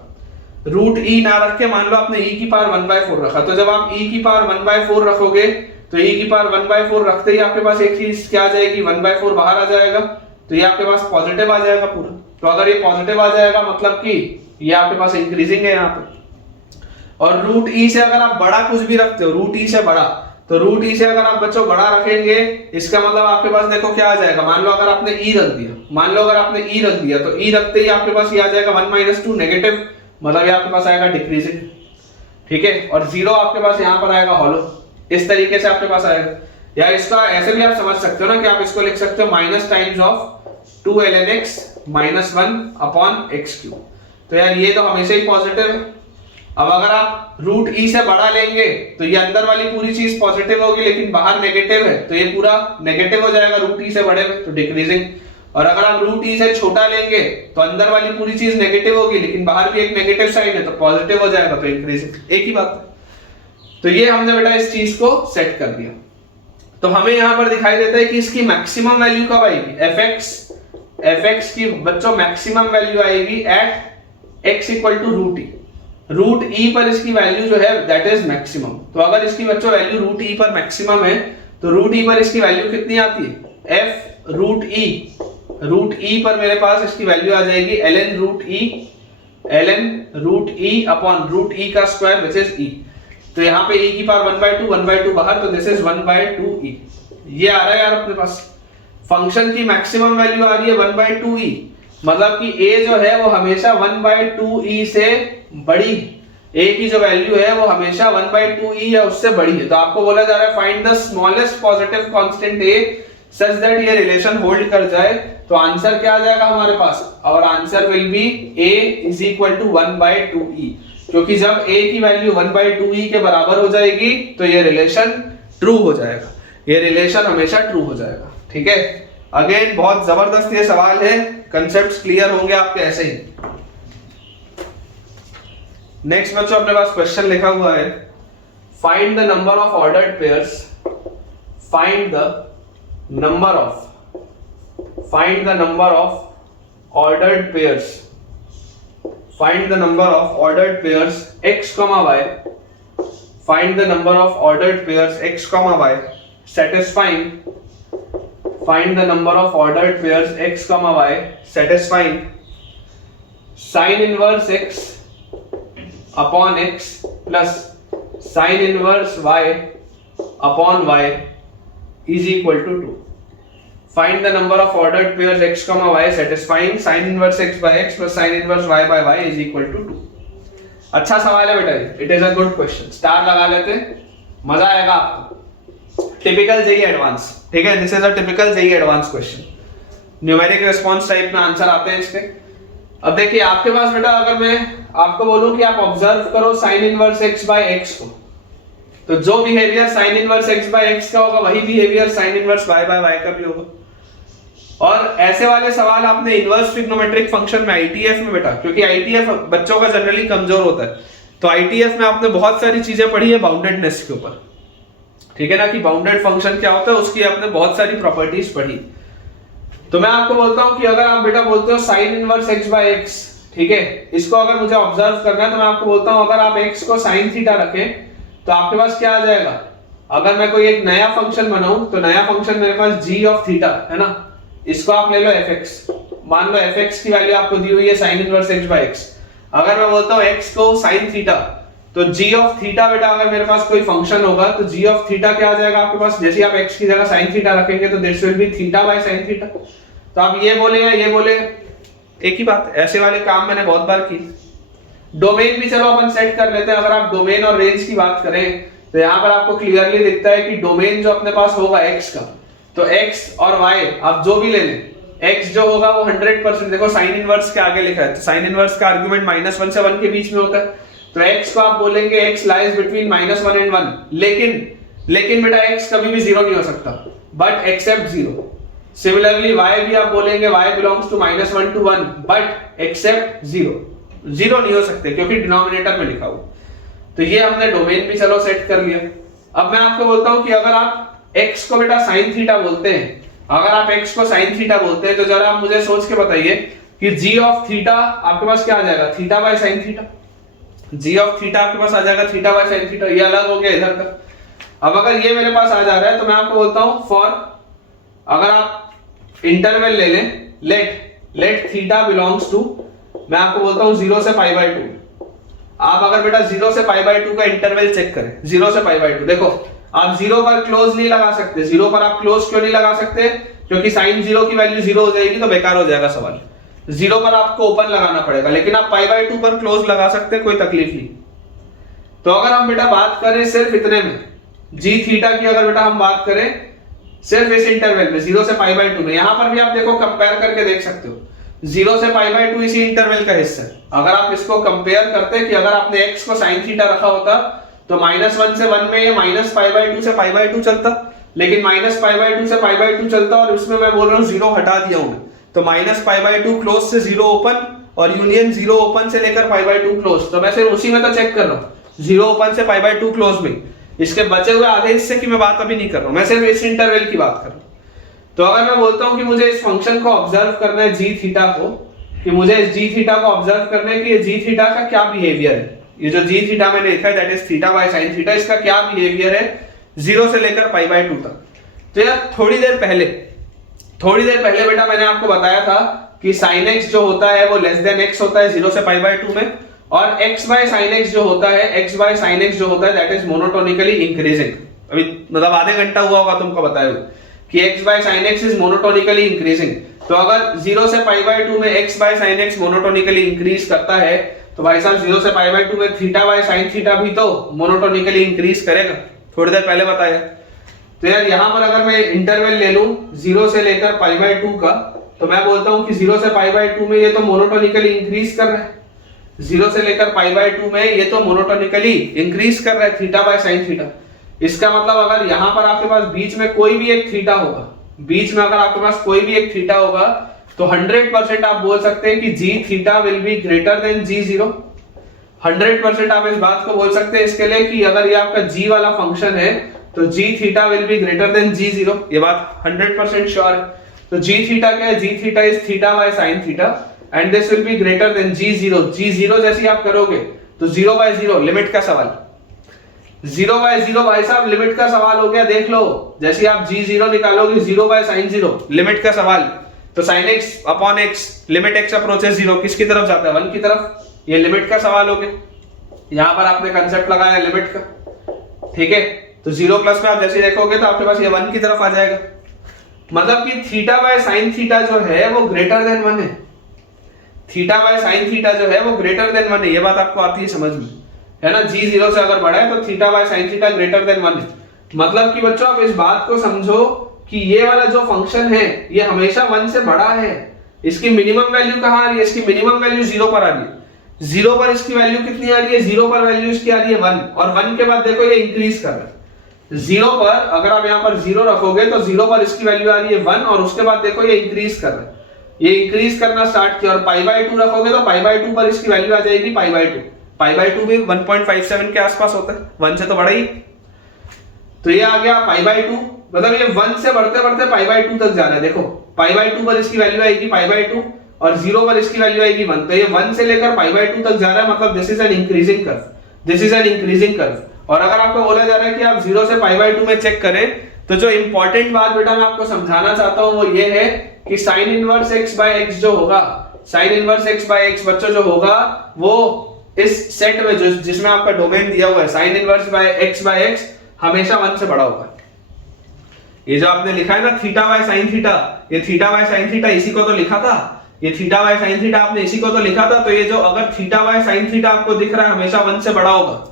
रूट ई ना रख के मान लो आपने e की पावर 1/4 रखा, तो जब आप e की पावर 1/4 रखोगे तो e की पावर 1/4 रखते ही आपके पास एक चीज क्या आ जाएगी, 1/4 बाहर आ जाएगा, तो ये आपके पास पॉजिटिव आ जाएगा पूरा। तो अगर ये पॉजिटिव आ जाएगा मतलब कि ये आपके पास इंक्रीजिंग है यहाँ पे। और रूट ई से अगर आप बड़ा कुछ भी रखते हो, रूट ई से बड़ा, तो रूट ई से अगर आप बच्चों बड़ा रखेंगे, इसका मतलब आपके पास देखो क्या आ जाएगा, मान लो अगर आपने ई रख दिया, मान लो अगर आपने ई रख दिया, तो ई रखते ही आपके पास ये आ जाएगा 1 - 2 नेगेटिव, मतलब ये आपके पास आएगा डिक्रीजिंग, ठीक है। और 0 आपके पास यहाँ पर आएगा हॉलो, इस तरीके से आपके पास आएगा। या इसका ऐसे भी आप समझ सकते हो ना कि आप इसको लिख सकते हो minus times of 2 ln x - 1/x³। तो यार ये तो हमेशा ही पॉजिटिव है। अब अगर आप रूट ई से बड़ा लेंगे तो ये अंदर वाली पूरी चीज पॉजिटिव होगी, लेकिन बाहर नेगेटिव है तो ये पूरा नेगेटिव हो जाएगा रूट ई से बड़े में, तो डिक्रीजिंग। और अगर आप रूट ई से छोटा लेंगे तो अंदर वाली पूरी चीज नेगेटिव होगी, लेकिन बाहर भी एक नेगेटिव साइन है तो पॉजिटिव हो जाएगा, तो इंक्रीजिंग, एक ही बात है। तो ये हमने बेटा इस चीज को सेट कर दिया। तो हमें यहां पर दिखाई देता है कि इसकी मैक्सिमम वैल्यू कब आएगी, fx की बच्चों मैक्सिमम वैल्यू आएगी एट x = रूट ई। रूट ई पर इसकी वैल्यू जो है दैट इज मैक्सिमम। तो अगर इसकी बच्चों वैल्यू रूट ई पर मैक्सिमम है तो रूट ई पर इसकी वैल्यू कितनी आती है, f रूट ई पर मेरे पास इसकी वैल्यू आ जाएगी ln root E upon root E का स्क्वायर विच इज e। तो यहाँ पे e की पावर 1/2 बाहर, तो दिस इज 1/2e। ये आ रहा है यार अपने पास, फंक्शन की मैक्सिमम वैल्यू आ रही है 1/2e, मतलब कि a जो है वो हमेशा 1/2e से बड़ी, a की जो वैल्यू है वो हमेशा 1/2e या उससे बड़ी है। तो आपको बोला जा रहा है find the smallest positive constant a such that ये रिलेशन होल्ड कर जाए। तो आंसर क्या आ जाएगा हमारे पास, और answer will be a = 1/2e, क्योंकि जब a की वैल्यू 1/2e के बराबर हो जाएगी तो ये रिलेशन ट्रू हो जाएगा, ये रिलेशन हमेशा ट्रू हो जाएगा, ठीक है। अगेन बहुत जबरदस्त ये सवाल है, कंसेप्ट्स क्लियर होंगे आपके ऐसे ही। नेक्स्ट बच्चों अपने पास क्वेश्चन लिखा हुआ है, find the number of ordered pairs, find the number of ordered pairs, find the number of ordered pairs x, y, find the number of ordered pairs x, y satisfying, find the number of ordered pairs x, y satisfying sin inverse x upon x plus sin inverse y upon y is equal to 2. Find the number of ordered pairs x, y satisfying sin inverse x by x plus sin inverse y by y is equal to 2. अच्छा सवाल है बेटा, it is a good question, star लगा लेते, मजा आएगा आपको। Typical JEE advance, ठीक है, this is a typical JEE advance question, numeric response type में आंसर आते हैं इसके। अब देखिए आपके पास बेटा, अगर मैं आपको बोलूं कि आप ऑब्जर्व करो sin inverse x by x को, तो जो behaviour sin inverse x by x का होगा वही behaviour sin inverse y by y का भी होगा। और ऐसे वाले सवाल आपने इनवर्स ट्रिग्नोमेट्रिक फंक्शन में आईटीएफ में बेटा, क्योंकि आईटीएफ बच्चों का जनरली कमजोर होता है, तो आईटीएफ में आपने बहुत सारी चीजें पढ़ी है बाउंडेडनेस के ऊपर, ठीक है ना, कि बाउंडेड फंक्शन क्या होता है, उसकी आपने बहुत सारी प्रॉपर्टीज पढ़ी। तो मैं आपको बोलता हूं कि अगर आप बेटा बोलते हो sin inverse x by x, ठीक है, इसको अगर मुझे ऑब्जर्व करना है तो मैं आपको बोलता हूं अगर आप x को sin थीटा रखें तो आपके पास क्या आ जाएगा। अगर मैं कोई एक नया फंक्शन बनाऊं तो नया फंक्शन मेरे पास g ऑफ थीटा है ना, इसको आप ले लो fx, मान लो fx की वैल्यू आपको दी हुई है sin inverse x by x। अगर मैं बोलता हूं x को sin थीटा, तो g ऑफ थीटा बेटा अगर मेरे पास कोई फंक्शन होगा तो g ऑफ थीटा क्या आ जाएगा आपके पास, जैसे आप x की जगह sin थीटा रखेंगे तो this will B theta by sin theta. तो आप ये बोले या ये बोले एक ही बात, ऐसे वाले काम मैंने बहुत बार की। डोमेन भी चलो अपन सेट कर लेते हैं। अगर आप डोमेन और रेंज की बात करें तो यहाँ पर आपको क्लियरली दिखता है कि डोमेन जो अपने पास होगा x का, तो x और y आप जो भी ले लें, x जो होगा वो 100%, देखो साइन इनवर्स के आगे लिखा है, तो साइन इनवर्स का आर्गुमेंट -1 से 1 के बीच में होता है, तो x को आप बोलेंगे x लाइज बिटवीन -1 एंड 1, लेकिन बेटा x कभी भी 0 नहीं हो सकता, बट एक्सेप्ट 0। सिमिलरली y भी आप बोलेंगे y belongs to -1 to 1 but except 0 नहीं हो सकते क्योंकि डिनोमिनेटर में लिखा हुआ। तो ये हमने डोमेन भी चलो सेट कर लिया। अब मैं आपको बोलता हूं कि अगर आप x को बेटा sin थीटा बोलते हैं, अगर आप x को sin थीटा बोलते हैं तो जरा आप मुझे सोच के बताइए कि g ऑफ थीटा आपके पास क्या आ जाएगा, theta by sin theta. g of theta आपके पास आ जाएगा थीटा बाय sin थीटा, ये अलग हो गया इधर का। अब अगर ये मेरे पास आ जा रहा है तो मैं आपको बोलता हूं फॉर, अगर आप इंटरवल ले लें, लेट थीटा बिलोंग्स टू, मैं आपको बोलता हूं 0 से π/2। आप अगर बेटा 0 से π/2 का इंटरवल चेक करें, 0 से π/2, देखो आप 0 पर क्लोज नहीं लगा सकते। 0 पर आप क्लोज क्यों नहीं लगा सकते, क्योंकि साइन 0 की वैल्यू 0 हो जाएगी तो बेकार हो जाएगा सवाल। 0 पर आपको ओपन लगाना पड़ेगा, लेकिन आप π/2 पर क्लोज लगा सकते हैं, कोई तकलीफ नहीं। तो अगर हम बेटा बात करें सिर्फ इतने में, जी थीटा की अगर बेटा हम बात करें सिर्फ इस इंटरवल में 0 से π/2 में, यहां पर भी आप देखो कंपेयर करके देख सकते हो, 0 से π/2 इसी इंटरवल का हिस्सा है। अगर आप इसको कंपेयर करते कि अगर आपने x को sin थीटा रखा होता तो -1 से 1 में ये -π/2 से π/2 चलता, लेकिन -π/2 से π/2 चलता और इसमें मैं बोल रहा हूं 0 हटा दिया हूं, तो -π/2 क्लोज से 0 ओपन और यूनियन 0 ओपन से लेकर π/2 क्लोज, तो मैं सिर्फ उसी में तो चेक कर रहा हूं 0 ओपन से π/2 क्लोज में। इसके बचे हुए आधे हिस्से की मैं बात अभी नहीं कर रहा हूं, मैं सिर्फ इस इंटरवल की बात कर रहा हूं। तो अगर मैं बोलता हूं कि मुझे इस फंक्शन को ऑब्जर्व करना है जी थीटा को, कि मुझे इस जी थीटा को ऑब्जर्व करना है कि ये जी थीटा का क्या बिहेवियर है, ये जो जी थीटा मैंने लिखा है that is theta by sin theta, इसका क्या बिहेवियर है 0 से लेकर π/2 तक। तो यार थोड़ी देर पहले बेटा मैंने आपको बताया था कि sin x जो होता है वो लेस देन x होता है 0 से π/2 में, और x बाय sin x जो होता है दैट इज मोनोटोनिकली इंक्रीजिंग। अभी मतलब आधे घंटा हुआ होगा तुमको बताया कि x by sin x is monotonically increasing. तो अगर 0 से π/2 में x by sin x monotonically increase करता है तो भाई साहब 0 से π/2 में थीटा बाय sin थीटा भी तो मोनोटोनिकली इंक्रीज करेगा, थोड़ी देर पहले बताया। तो यार यहां पर अगर मैं इंटरवल ले लूं 0 से लेकर π/2 का, तो मैं बोलता हूं कि 0 से π/2 में ये तो मोनोटोनिकली इंक्रीज कर रहा है, 0 से लेकर π/2 में ये तो मोनोटोनिकली इंक्रीज कर रहा है थीटा बाय sin थीटा। इसका मतलब अगर यहां पर आपके पास बीच में कोई भी एक थीटा होगा, तो 100% आप बोल सकते हैं कि G theta will be greater than G 0। 100% आप इस बात को बोल सकते हैं इसके लिए कि अगर ये आपका जी वाला फंक्शन है तो G theta will be greater than G 0, ये बात 100% श्योर है। तो जी थीटा क्या है, G theta is theta by sin theta and this will be greater than G 0। G 0 जैसे आप करोगे तो 0/0 लिमिट का सवाल, 0/0 भाई साहब लिमिट का सवाल हो गया। देख लो जैसे आप g0 निकालोगे 0/sin 0 लिमिट का सवाल, तो sin x upon x limit x approaches 0 किसकी तरफ जाता है, 1 की तरफ, ये लिमिट का सवाल हो गया। यहां पर आपने कंसेप्ट लगाया लिमिट का, ठीक है। तो 0 प्लस में आप जैसे देखोगे तो आपके पास ये 1 की तरफ आ जाएगा, मतलब कि थीटा बाय sin थीटा जो है वो ग्रेटर देन 1 है, थीटा बाय sin थीटा जो है वो ग्रेटर देन 1 है। ये बात आपको आती है समझ में, है ना। जी 0 से अगर बड़ा है तो theta by sin theta greater than 1 है। मतलब कि बच्चों आप इस बात को समझो कि ये वाला जो फंक्शन है ये हमेशा 1 से बड़ा है। इसकी मिनिमम वैल्यू कहां आ रही है, इसकी मिनिमम वैल्यू 0 पर आ रही है। 0 पर इसकी वैल्यू कितनी आ रही है, 0 पर वैल्यू इसकी आ रही है 1, और 1 के बाद देखो ये इंक्रीज कर रहा है। 0 पर अगर आप यहां पर 0 रखोगे तो 0 पर इसकी वैल्यू आ रही है 1, और उसके बाद देखो ये इंक्रीज कर रहा है, ये इंक्रीज करना स्टार्ट किया, और π/2 रखोगे तो π/2 पर इसकी वैल्यू आ जाएगी π/2 भी 1.57 के आसपास होता है, 1 से तो बड़ा ही। तो ये आ गया π/2, मतलब ये 1 से बढ़ते बढ़ते π/2 तक जा रहा है। देखो π/2 पर इसकी वैल्यू आएगी π/2 और 0 पर इसकी वैल्यू आएगी 1, तो ये 1 से लेकर π/2 तक जा रहा है, मतलब this is an increasing curve, this is an increasing curve. और अगर आपको बोला जा रहा है कि आप 0 से π/2 में चेक करें, तो जो इंपॉर्टेंट बात बेटा मैं आपको समझाना चाहता हूं वो ये है कि sin inverse x by x जो होगा, sin inverse x by x बच्चों जो होगा वो इस सेट में जो जिसमें आपका डोमेन दिया हुआ है sin इनवर्स बाय x हमेशा 1 से बड़ा होगा। ये जो आपने लिखा है ना थीटा बाय sin थीटा, ये थीटा बाय sin थीटा इसी को तो लिखा था ये थीटा बाय साइन थीटा आपने इसी को तो लिखा था, तो ये जो अगर थीटा बाय साइन थीटा आपको दिख रहा है हमेशा 1 से बड़ा होगा।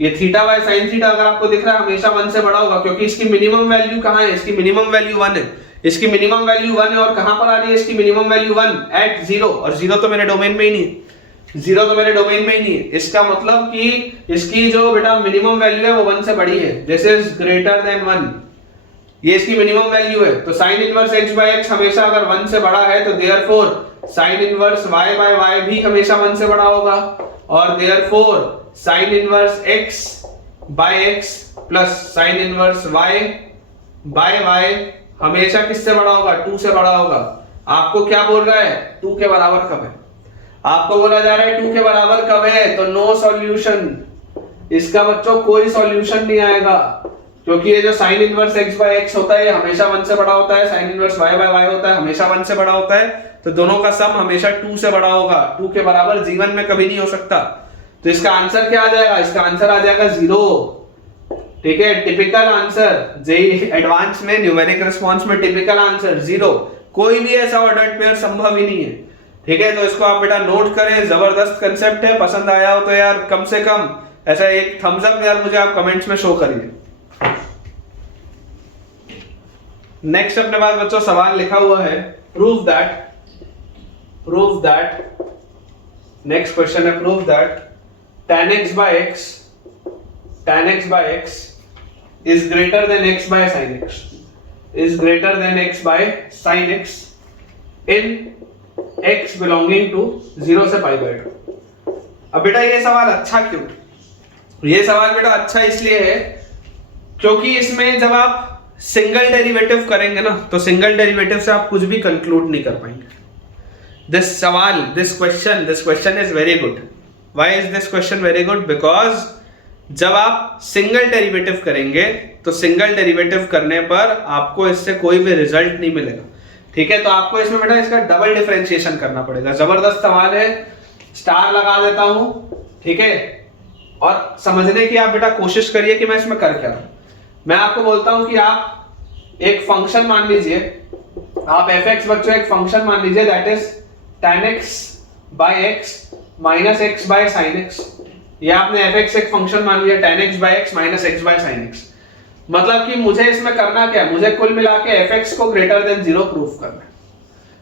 ये थीटा बाय साइन थीटा अगर आपको दिख रहा है हमेशा 1 से बड़ा होगा, क्योंकि इसकी मिनिमम वैल्यू कहाँ है, इसकी मिनिमम वैल्यू 1 है, इसकी मिनिमम वैल्यू 1 है, और कहां पर आ रही है इसकी मिनिमम वैल्यू 1 एट 0, और 0 तो मेरे डोमेन में ही नहीं है, 0 तो मेरे डोमेन में ही नहीं है। इसका मतलब कि इसकी जो बेटा मिनिमम वैल्यू है वो 1 से बड़ी है, दिस इज ग्रेटर देन 1, ये इसकी मिनिमम वैल्यू है। तो sin inverse x by x हमेशा अगर 1 से बड़ा है तो therefore sin inverse y by y भी हमेशा 1 से बड़ा होगा, और therefore sin inverse x by x plus sin inverse y by y हमेशा किससे बड़ा होगा, 2 से बड़ा होगा। आपको क्या बोल रहा है, 2 के बराबर कब है, आपको बोला जा रहा है 2 के बराबर कब है, तो नो सॉल्यूशन, इसका बच्चों कोई सॉल्यूशन नहीं आएगा, क्योंकि ये जो sin inverse x by x होता है ये हमेशा 1 से बड़ा होता है, sin inverse y by y होता है हमेशा 1 से बड़ा होता है, तो दोनों का सम हमेशा 2 से बड़ा होगा, 2 के बराबर जीवन में कभी नहीं हो सकता। तो इसका आंसर क्या आ जाएगा, इसका आंसर आ जाएगा 0। ठीक है, टिपिकल आंसर जेई एडवांस में न्यूमेरिक रिस्पांस में टिपिकल आंसर 0, कोई भी ऐसा ऑर्डर्ड पेयर संभव ही नहीं है। ठीक है, तो इसको आप बेटा नोट करें, जबरदस्त कंसेप्ट है, पसंद आया हो तो यार कम से कम ऐसा एक थम्स अप यार मुझे आप कमेंट्स में शो करिए। नेक्स्ट अपने पास बच्चों सवाल लिखा हुआ है, प्रूव दैट नेक्स्ट क्वेश्चन है, prove that tan x by x is greater than x by sin x, is greater than x by sin x in x belonging to 0 से pi by 2। अब बेटा ये सवाल अच्छा क्यों, ये सवाल बेटा अच्छा इसलिए है क्योंकि इसमें जब आप सिंगल डेरिवेटिव करेंगे ना तो सिंगल डेरिवेटिव से आप कुछ भी कंक्लूड नहीं कर पाएंगे। This question is very good. Why is this question very good, because जब आप सिंगल डेरिवेटिव करेंगे तो सिंगल डेरिवेटिव करने पर आपको इससे कोई भी रिजल्ट नहीं मिलेगा। ठीक है, तो आपको इसमें बेटा इसका डबल डिफरेंशिएशन करना पड़ेगा। जबरदस्त सवाल है, स्टार लगा देता हूं। ठीक है, और समझने की आप बेटा कोशिश करिए कि मैं इसमें कर क्या रहा हूं। मैं आपको बोलता हूं कि आप एक फंक्शन मान लीजिए, आप fx बच्चों एक फंक्शन मान लीजिए that is tan x by x minus x by sin x। ये आपने fx एक फंक्शन मान लिया tan x by x minus x by sin x। मतलब कि मुझे इसमें करना क्या है, मुझे कुल मिला के fx को ग्रेटर देन 0 प्रूफ करना है।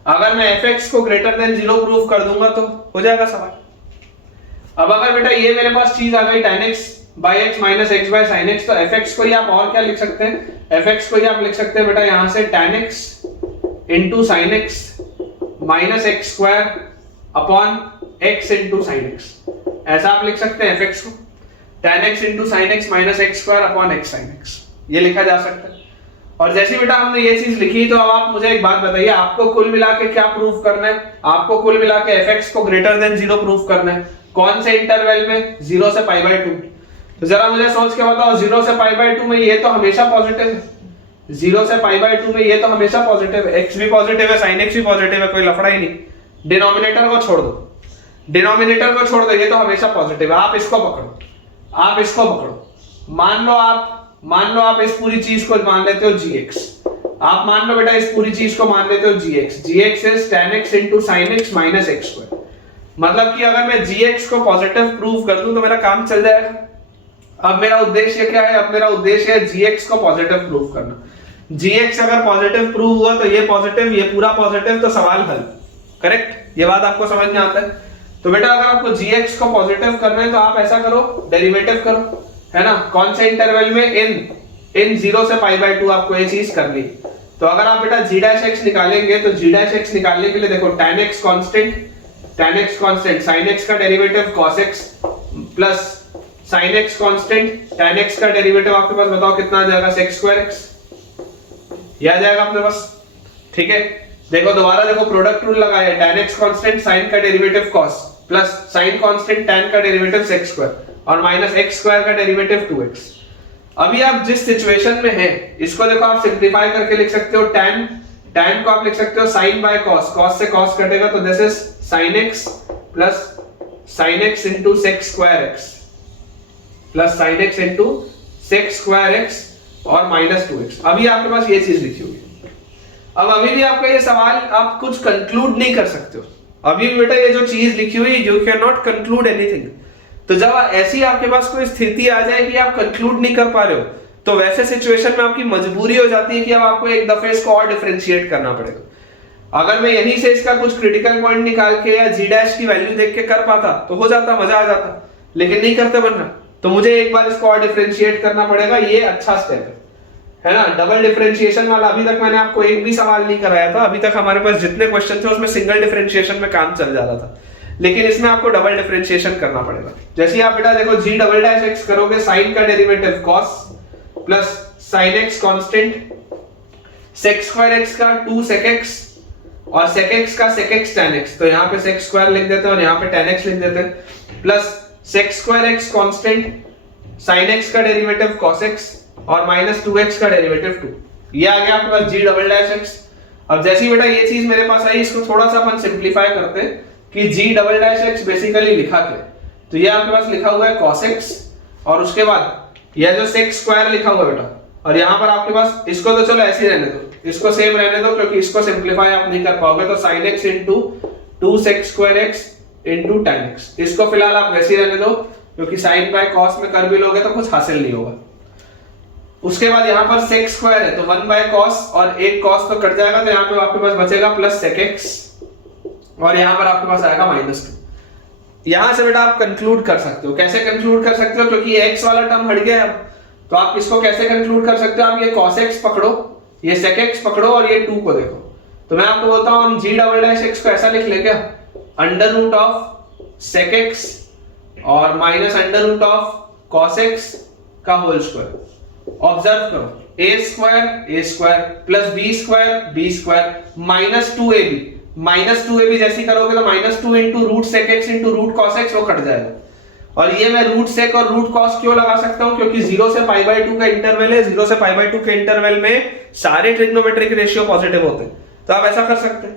अगर मैं fx को ग्रेटर देन 0 प्रूफ कर दूंगा तो हो जाएगा सवाल। अब अगर बेटा ये मेरे पास चीज आ गई tan x by x minus x by sin x, तो fx को ही आप और क्या लिख सकते हैं, fx को ही आप लिख सकते हैं बेटा यहां से tan x into sin x minus x square upon x into sin x, ऐसा आप लिख सकते हैं fx को, tan x into sin x minus x square upon x sin x, ये लिखा जा सकता है। और जैसे बेटा हमने ये चीज लिखी तो अब आप मुझे एक बात बताइए, आपको कुल मिला के क्या प्रूफ करना है, आपको कुल मिला के fx को ग्रेटर देन 0 प्रूफ करना है। कौन से इंटरवल में, 0 से पाई बाय 2। तो जरा मुझे सोच के बताओ, 0 से पाई बाय 2 में ये तो हमेशा पॉजिटिव है, 0 से पाई बाय 2 में ये तो हमेशा पॉजिटिव है, x भी पॉजिटिव है, sin x भी पॉजिटिव है, कोई लफड़ा ही नहीं। डिनोमिनेटर को छोड़ दो, डिनोमिनेटर को छोड़ दो, ये तो हमेशा पॉजिटिव है। आप इसको पकड़ो, आप इसको पकड़ो। मान लो आप इस पूरी चीज को मान लेते हो gx, आप मान लो बेटा इस पूरी चीज को मान लेते हो gx is tan x into sin x minus x square। मतलब कि अगर मैं gx को पॉजिटिव प्रूव कर दूं तो मेरा काम चल जाएगा। अब मेरा उद्देश्य क्या है, अब मेरा उद्देश्य है gx को पॉजिटिव प्रूव करना। gx अगर पॉजिटिव प्रूव हुआ तो ये पॉजिटिव, ये पूरा पॉजिटिव, तो सवाल हल। करेक्ट, ये बात आपको समझ में आता है। तो बेटा अगर आपको gx को पॉजिटिव करना है तो आप ऐसा करो, डेरिवेटिव करो, है ना। कौन से इंटरवल में, इन 0 से पाई बाय 2 आपको ये चीज करनी। तो अगर आप बेटा g' निकालेंगे तो g' निकालने के लिए देखो tan x constant, sin x का derivative cos x plus sin x constant, tan x का डेरिवेटिव आपके पास बताओ कितना आ जाएगा, sec square x, ये आ जाएगा अपने पास। ठीक है, देखो दोबारा देखो, प्रोडक्ट रूल लगाया, tan x कांस्टेंट, sin का derivative cos plus sin constant tan का डेरिवेटिव sec स्क्वायर और माइनस x स्क्वायर का डेरिवेटिव 2x। अभी आप जिस सिचुएशन में हैं इसको देखो, आप सिंपलीफाई करके लिख सकते हो, tan को आप लिख सकते हो sin बाय cos, cos से cos कटेगा तो this is sin x plus sin x into sec square x plus sin x into sec square x और माइनस 2x। अभी आपके पास ये चीज लिखी होगी। अब अभी भी आपका ये सवाल आप कुछ कंक्लूड नहीं कर सकते हो, अभी भी बेटा ये जो चीज लिखी हुई you can not conclude anything. तो जब ऐसी आपके पास कोई स्थिति आ जाए कि आप कंक्लूड नहीं कर पा रहे हो, तो वैसे सिचुएशन में आपकी मजबूरी हो जाती है कि अब आपको एक दफे इसको और डिफरेंशिएट करना पड़ेगा। अगर मैं यहीं से इसका कुछ क्रिटिकल पॉइंट निकाल के या जी डैश की वैल्यू देख के कर पाता तो हो जाता, मजा आ जाता, लेकिन नहीं करते बनना, तो मुझे एक बार इसको और डिफरेंशिएट करना पड़ेगा। ये अच्छा स्टेप है ना। डबल डिफरेंशिएशन वाला अभी तक मैंने आपको एक भी सवाल नहीं कराया था, अभी तक हमारे पास जितने क्वेश्चन थे उसमें सिंगल डिफरेंशिएशन में काम चल जा रहा था, लेकिन इसमें आपको डबल डिफरेंशिएशन करना पड़ेगा। जैसे आप बेटा देखो जी डबल डैश एक्स करोगे, साइन का derivative cos plus sine x constant, sec square x का 2 सेक एक्स और सेक एक्स का सेक एक्स tan x, तो यहाँ पे सेक स्क्वायर लिख देते हैं और यहाँ पे tan x लिख देते हैं, plus sec square x constant, sine x का डेरिवेटिव cos x और माइनस 2x का डेरिवेटिव 2। ये आ गया आपके पास जी डबल डैश एक्स। अब जैसे ही बेटा ये चीज मेरे पास आई, इसको थोड़ा सा अपन सिंप्लीफाई करते हैं कि जी डबल डैश एक्स बेसिकली लिखा क्या, तो ये आपके पास लिखा हुआ है cos x और उसके बाद यह जो सेक स्क्वायर लिखा हुआ है बेटा, और यहाँ पर आपके पास इसको तो चलो ऐसे ही रहने दो, इसको सेम रहने दो क्योंकि इसको सिंप्लीफाई आप नहीं कर पाओगे, तो sin x into 2 sec square x into tan x, इसको फिलहाल आप वैसे ही रहने दो क्योंकि sin बाय cos में कर भी लोगे तो कुछ हासिल नहीं होगा। उसके बाद यहाँ पर sec स्क्वायर है तो 1 बाय cos और एक cos तो कट जाएगा, तो यहाँ पे आपके पास बचेगा प्लस sec x और यहाँ पर आपके पास आएगा -2। यहां से बेटा आप कंक्लूड कर सकते हो। कैसे कंक्लूड कर सकते हो, क्योंकि x वाला टर्म हट गया, तो आप इसको कैसे कंक्लूड कर सकते हो, आप ये cos x पकड़ो, ये sec x पकड़ो और ये 2 को देखो। तो मैं आपको बोलता हूं हम जी डबल डैश x को ऐसा लिख ले क्या, under root of sec x और माइनस under root of cos x का होल स्क्वायर। ऑब्जर्व करो, a square plus b square minus 2ab, minus 2ab जैसी करोगे तो minus 2 into root sec x into root cos x वो cut जाएगा। और ये मैं रूट सेक और रूट कॉस क्यों लगा सकता हूं, क्योंकि 0 से पाई बाय 2 का इंटरवल है, 0 से पाई बाय 2 के इंटरवल में सारे ट्रिग्नोमेट्रिक रेशियो पॉजिटिव होते हैं, तो आप ऐसा कर सकते हैं।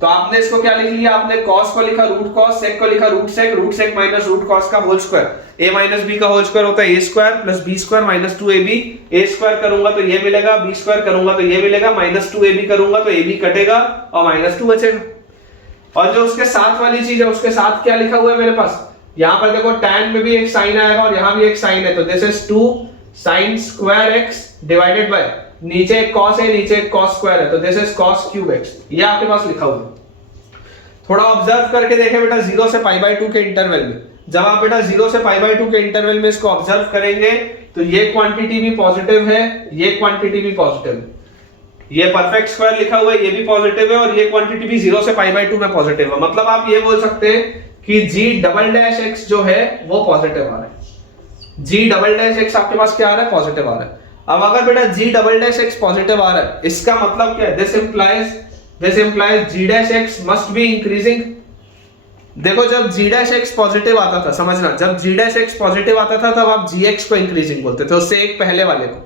तो आपने इसको क्या लिख लिया, आपने कॉस को लिखा रूट कॉस, सेक को लिखा root sec minus root cos का whole square. a minus B का होल स्क्वायर होता है a square plus b square minus 2ab, a square करूंगा तो ये मिलेगा, b स्क्वायर करूंगा तो ये मिलेगा, माइनस 2ab करूंगा तो ab कटेगा और माइनस 2 बचेगा। और जो उसके साथ वाली चीज है उसके साथ क्या लिखा हुआ है मेरे पास, यहाँ पर देखो tan में भी एक साइन आएगा और यहाँ भी एक साइन है, तो this is 2 sin square x divided by, नीचे एक cos है नीचे एक cos स्क्वायर है, तो this is cos cube x, ये आपके पास लिखा हुआ है। थोड़ा ऑब्जर्व करके देखें बेटा 0 से पाई बाय 2 के इंटरवल में, जब आप बेटा 0 से पाई बाय 2 के इंटरवल में इसको ऑब्जर्व करेंगे तो ये क्वांटिटी भी पॉजिटिव है, ये क्वांटिटी भी पॉजिटिव है, ये परफेक्ट स्क्वायर लिखा हुआ है ये भी पॉजिटिव है और ये क्वांटिटी भी 0 से पाई बाय 2 में पॉजिटिव है। मतलब आप ये बोल सकते हैं कि जी डबल डैश एक्स जो है वो पॉजिटिव आ रहा है, जी डबल डैश एक्स आपके पास क्या आ रहा है, पॉजिटिव आ रहा है। अब अगर बेटा g double dash x positive आ रहा है, इसका मतलब क्या है, this implies g dash x must be increasing. देखो जब जी डैश एक्स पॉजिटिव आता था, समझना, जब जी डैश एक्स पॉजिटिव आता था तब आप जी एक्स को इंक्रीजिंग बोलते थे, उससे एक पहले वाले को।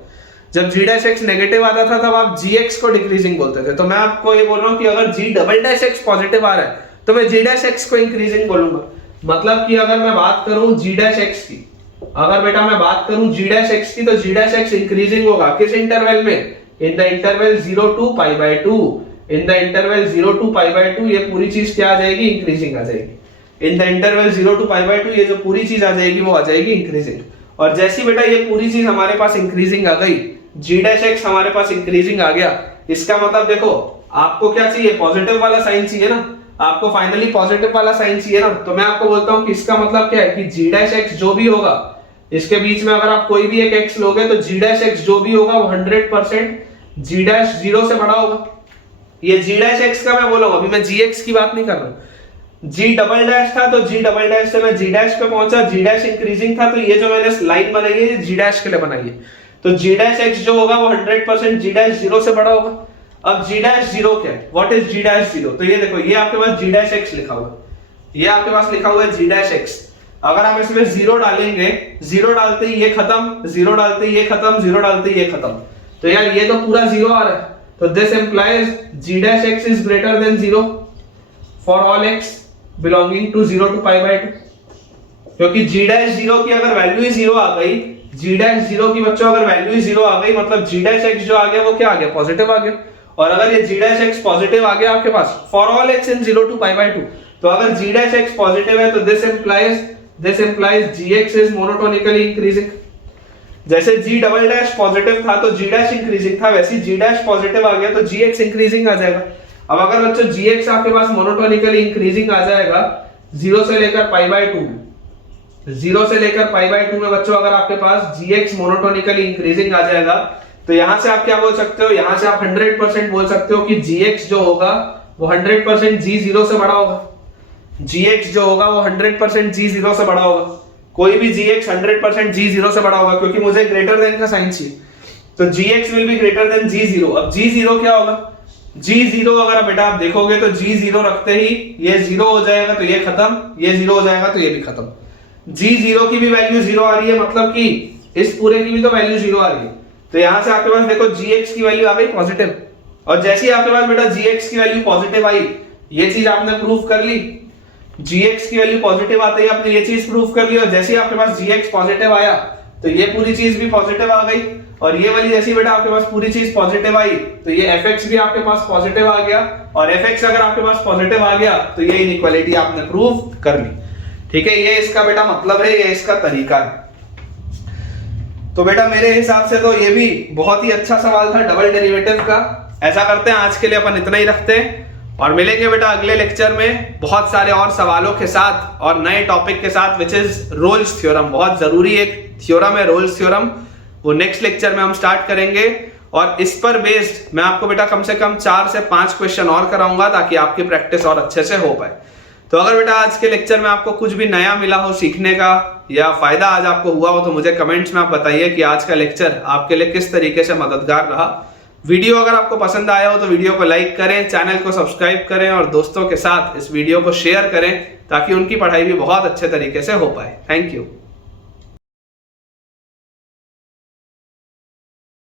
जब जी डैश एक्स नेगेटिव आता था तब आप जी एक्स को डिक्रीजिंग बोलते थे। तो मैं आपको ये बोल रहा हूं कि अगर जी डबल डैश एक्स पॉजिटिव आ रहा है तो मैं जी डैश एक्स को इंक्रीजिंग बोलूंगा। मतलब कि अगर मैं बात करूं जी डैश एक्स की, अगर बेटा मैं बात करूं जी डैश एक्स की, तो जी डैश एक्स इंक्रीजिंग होगा किस इंटरवल में, in the interval 0 to pi by 2, in the interval 0 to pi by 2 ये पूरी चीज क्या आ जाएगी, इंक्रीजिंग आ जाएगी। In the interval 0 to pi by 2 ये जो पूरी चीज आ जाएगी वो आ जाएगी इंक्रीजिंग। और जैसी बेटा ये पूरी चीज हमारे पास इंक्रीजिंग आ गई, जी डैश एक्स हमारे पास इंक्रीजिंग आ गया, इसका मतलब देखो आपको क्या चाहिए, पॉजिटिव वाला साइन चाहिए ना, आपको फाइनली पॉजिटिव वाला साइन चाहिए ना। तो मैं आपको बोलता हूं कि इसका मतलब क्या है कि जी डैश एक्स जो भी होगा, इसके बीच में अगर आप कोई भी एक एक्स लोगे तो जी डैश एक्स जो भी होगा वो 100% जी डैश 0 से बड़ा होगा। ये जी डैश एक्स का मैं बोल रहा हूं, अभी मैं जी एक्स की बात नहीं कर रहा हूं। जी डबल डैश था तो जी डबल डैश से मैं जी डैश पे पहुंचा, जी डैश इंक्रीजिंग था, तो ये जो मैंने लाइन बनाई है ये जी डैश के लिए बनाई है। तो जी डैश एक्स जो होगा वो 100% जी डैश 0 से बड़ा होगा। अब जी डैश 0 क्या है, व्हाट इज जी डैश 0, तो ये देखो ये आपके पास जी डैश एक्स लिखा हुआ है, ये आपके पास लिखा हुआ है जी डैश एक्स। अगर हम इसमें 0 डालेंगे, 0 डालते ही ये खत्म, 0 डालते ही ये खत्म, 0 डालते ही ये खत्म, तो यार ये तो पूरा 0 आ रहा है। तो this implies g dash x is greater than 0 for all x belonging to 0 to pi by 2, क्योंकि जी डैश 0 की अगर वैल्यू ही 0 आ गई, जी डैश 0 की बच्चों अगर वैल्यू ही 0 आ गई, मतलब जी डैश एक्स जो आ गया वो क्या आ गया, पॉजिटिव आ गया। और अगर ये g' पॉजिटिव आ गया आपके पास for all x in 0 to π/2, तो अगर g' पॉजिटिव है तो this implies gx is monotonically increasing. जैसे g" पॉजिटिव था तो g' इंक्रीजिंग था, वैसे g' पॉजिटिव आ गया तो gx इंक्रीजिंग आ जाएगा। अब अगर बच्चों gx आपके पास मोनोटोनिकली इंक्रीजिंग आ जाएगा 0 से लेकर π/2 में, 0 से लेकर π/2 में बच्चों अगर आपके पास gx मोनोटोनिकली इंक्रीजिंग आ जाएगा तो यहां से आप क्या बोल सकते हो, यहां से आप 100% बोल सकते हो कि gx जो होगा वो 100% g0 से बड़ा होगा। gx जो होगा वो 100% g0 से बड़ा होगा। कोई भी gx 100% g0 से बड़ा होगा क्योंकि मुझे ग्रेटर देन का साइन चाहिए, तो gx will be greater then g0। अब g0 क्या होगा, g0 अगर बेटा आप देखोगे तो g0 रखते ही ये 0 हो जाएगा तो ये खत्म, ये 0 हो जाएगा तो ये भी खत्म। g0 की भी वैल्यू 0 आ रही है, मतलब कि इस पूरे की भी तो वैल्यू 0 आ रही है। तो यहां से आपके पास देखो gx की वैल्यू आ गई पॉजिटिव, और जैसे ही आपके पास बेटा gx की वैल्यू पॉजिटिव आई, ये चीज आपने प्रूव कर ली। gx की वैल्यू पॉजिटिव आते ही आपने ये चीज प्रूव कर ली, और जैसे ही आपके पास gx पॉजिटिव आया तो ये पूरी चीज भी पॉजिटिव आ गई, और ये वाली जैसी बेटा आपके पास पूरी चीज पॉजिटिव आई तो ये fx भी आपके पास पॉजिटिव आ गया, और fx अगर आपके पास पॉजिटिव आ गया तो ये इनइक्वालिटी आपने प्रूव कर ली। ठीक है, ये इसका बेटा मतलब है, ये इसका तरीका है। तो बेटा मेरे हिसाब से तो ये भी बहुत ही अच्छा सवाल था डबल डेरिवेटिव का। ऐसा करते हैं आज के लिए अपन इतना ही रखते हैं, और मिलेंगे बेटा अगले लेक्चर में बहुत सारे और सवालों के साथ और नए टॉपिक के साथ, विच इज रोल्स थ्योरम। बहुत जरूरी एक थ्योरम है रोल्स थ्योरम, वो नेक्स्ट लेक्चर में हम स्टार्ट करेंगे, और इस पर बेस्ड मैं आपको बेटा कम से कम 4 से 5 क्वेश्चन और कराऊंगा ताकि आपकी प्रैक्टिस और अच्छे से हो पाए। तो अगर बेटा आज के लेक्चर में आपको कुछ भी नया मिला हो सीखने का, या फायदा आज आपको हुआ हो, तो मुझे कमेंट्स में आप बताइए कि आज का लेक्चर आपके लिए किस तरीके से मददगार रहा। वीडियो अगर आपको पसंद आया हो तो वीडियो को लाइक करें, चैनल को सब्सक्राइब करें, और दोस्तों के साथ इस वीडियो को शेयर करें ताकि उनकी पढ़ाई भी बहुत अच्छे तरीके से हो पाए। Thank you.